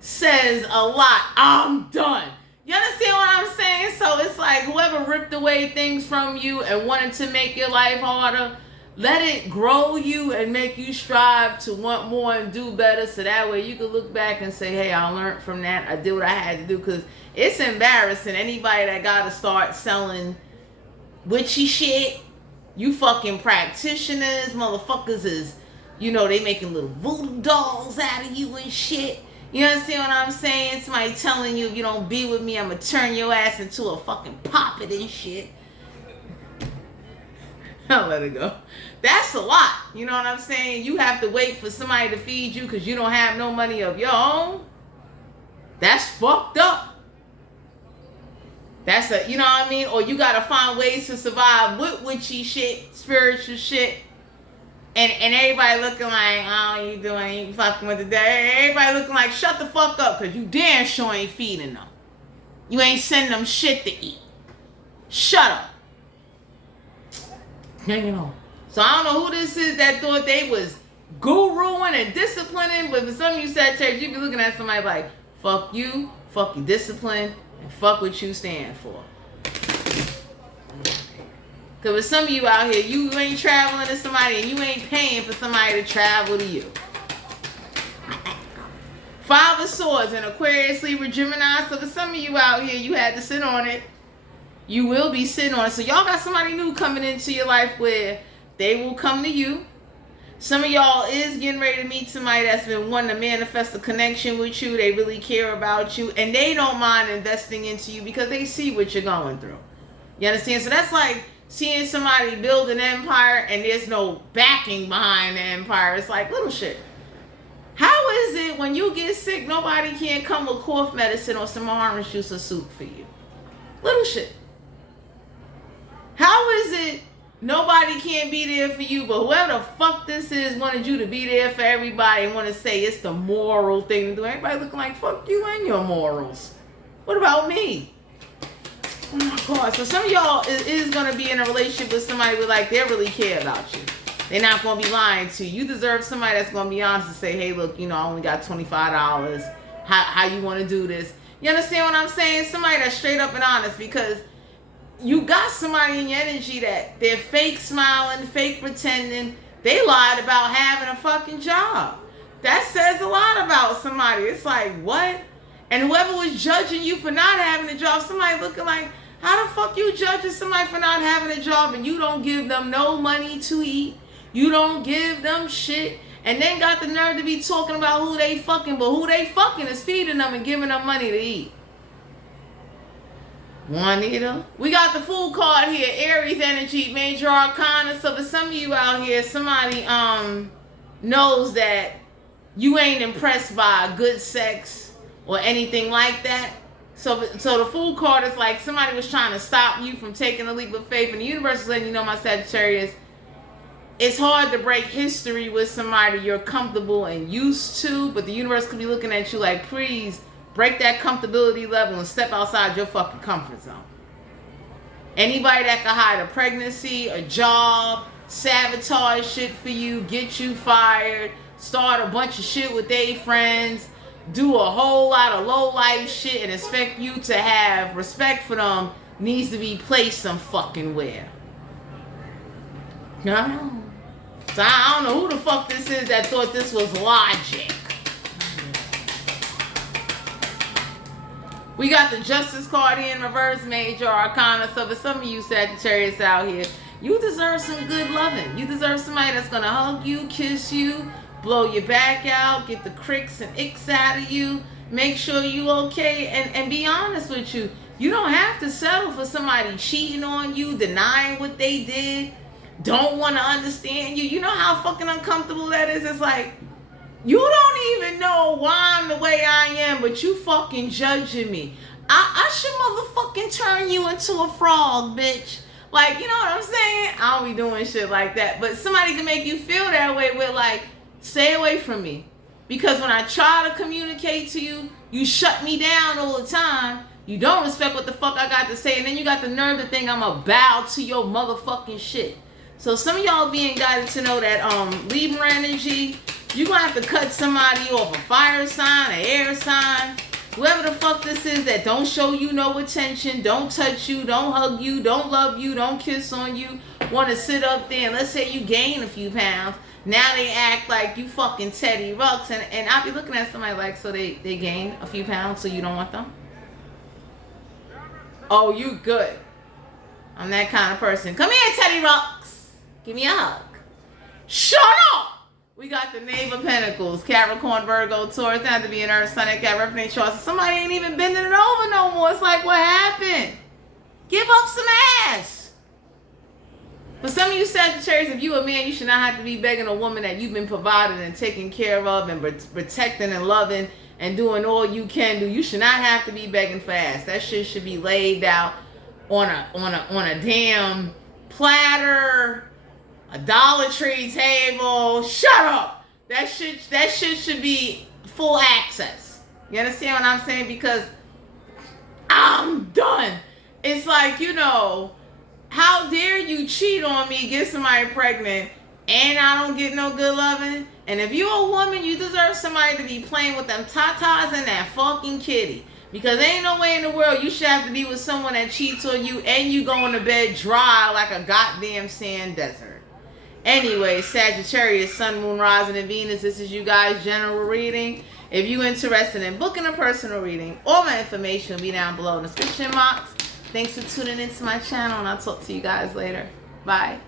Says a lot. I'm done. You understand what I'm saying? So it's like, whoever ripped away things from you and wanted to make your life harder, Let it grow you and make you strive to want more and do better, so that way you can look back and say, hey, I learned from that. I did what I had to do. Because it's embarrassing. Anybody that got to start selling witchy shit, you fucking practitioners, motherfuckers is, you know, they making little voodoo dolls out of you and shit. You understand what I'm saying? Somebody telling you, if you don't be with me, I'm going to turn your ass into a fucking puppet and shit. I'll let it go. That's a lot. You know what I'm saying? You have to wait for somebody to feed you because you don't have no money of your own. That's fucked up. That's a, you know what I mean? Or you got to find ways to survive with witchy shit, spiritual shit. And everybody looking like, oh, you doing, you fucking with the day. Everybody looking like, shut the fuck up, because you damn sure ain't feeding them. You ain't sending them shit to eat. Shut up. You know. So I don't know who this is that thought they was guruing and disciplining, but for some of you Sagittarius, you be looking at somebody like, fuck you, fuck your discipline, and fuck what you stand for. Because with some of you out here, you ain't traveling to somebody and you ain't paying for somebody to travel to you. Five of Swords in Aquarius, Libra, Gemini. So for some of you out here, you had to sit on it. You will be sitting on it. So y'all got somebody new coming into your life where they will come to you. Some of y'all is getting ready to meet somebody that's been wanting to manifest a connection with you. They really care about you. And they don't mind investing into you because they see what you're going through. You understand? So that's like seeing somebody build an empire and there's no backing behind the empire. It's like little shit. How is it when you get sick, nobody can come with cough medicine or some orange juice or soup for you? Little shit. How is it nobody can be there for you, but whoever the fuck this is wanted you to be there for everybody and want to say it's the moral thing to do? Everybody looking like, fuck you and your morals. What about me? Oh my God. So some of y'all is going to be in a relationship with somebody with like, they really care about you. They're not going to be lying to you. You deserve somebody that's going to be honest and say, hey, look, you know, I only got $25. How you want to do this? You understand what I'm saying? Somebody that's straight up and honest, because you got somebody in your energy that they're fake smiling, fake pretending. They lied about having a fucking job. That says a lot about somebody. It's like, what? And whoever was judging you for not having a job, somebody looking like, how the fuck you judging somebody for not having a job and you don't give them no money to eat? You don't give them shit. And then got the nerve to be talking about who they fucking, but who they fucking is feeding them and giving them money to eat. Juanita. We got the Fool card here. Aries energy, major arcana. So for some of you out here, somebody knows that you ain't impressed by good sex or anything like that. So the Fool card is like somebody was trying to stop you from taking a leap of faith. And the universe is letting you know, my Sagittarius, it's hard to break history with somebody you're comfortable and used to. But the universe could be looking at you like, please, break that comfortability level and step outside your fucking comfort zone. Anybody that can hide a pregnancy, a job, sabotage shit for you, get you fired, start a bunch of shit with their friends, do a whole lot of low-life shit and expect you to have respect for them needs to be placed some fucking where. No. So I don't know who the fuck this is that thought this was logic. We got the Justice card in reverse, major arcana. So for some of you Sagittarius out here, you deserve some good loving. You deserve somebody that's going to hug you, kiss you, blow your back out, get the cricks and icks out of you, make sure you okay, and be honest with you. You don't have to settle for somebody cheating on you, denying what they did, don't want to understand you. You know how fucking uncomfortable that is? It's like, you don't even know why I'm the way I am, but you fucking judging me. I should motherfucking turn you into a frog, bitch. Like, you know what I'm saying? I don't be doing shit like that. But somebody can make you feel that way with like, stay away from me. Because when I try to communicate to you, you shut me down all the time. You don't respect what the fuck I got to say. And then you got the nerve to think I'm a bow to your motherfucking shit. So some of y'all being guided to know that Libra energy, you're going to have to cut somebody off, a fire sign, an air sign, whoever the fuck this is that don't show you no attention, don't touch you, don't hug you, don't love you, don't kiss on you, want to sit up there and let's say you gain a few pounds. Now they act like you fucking Teddy Rucks. And I'll be looking at somebody like, so they gain a few pounds, so you don't want them? Oh, you good. I'm that kind of person. Come here, Teddy Rucks. Give me a hug. Shut up! We got the Knave of Pentacles, Capricorn, Virgo, Taurus. Not to be an Earth, Sun, and Cat, reference chart. Somebody ain't even bending it over no more. It's like, what happened? Give up some ass. For some of you Sagittarius, if you a man, you should not have to be begging a woman that you've been provided and taken care of and protecting and loving and doing all you can do. You should not have to be begging for ass. That shit should be laid out on a damn platter. A Dollar Tree table. Shut up. That shit should be full access. You understand what I'm saying? Because I'm done. It's like, you know, how dare you cheat on me, get somebody pregnant, and I don't get no good loving? And if you're a woman, you deserve somebody to be playing with them tatas and that fucking kitty. Because there ain't no way in the world you should have to be with someone that cheats on you and you going to bed dry like a goddamn sand desert. Anyway, Sagittarius, Sun, Moon, Rising, and Venus. This is you guys' general reading. If you're interested in booking a personal reading, all my information will be down below in the description box. Thanks for tuning into my channel, and I'll talk to you guys later. Bye.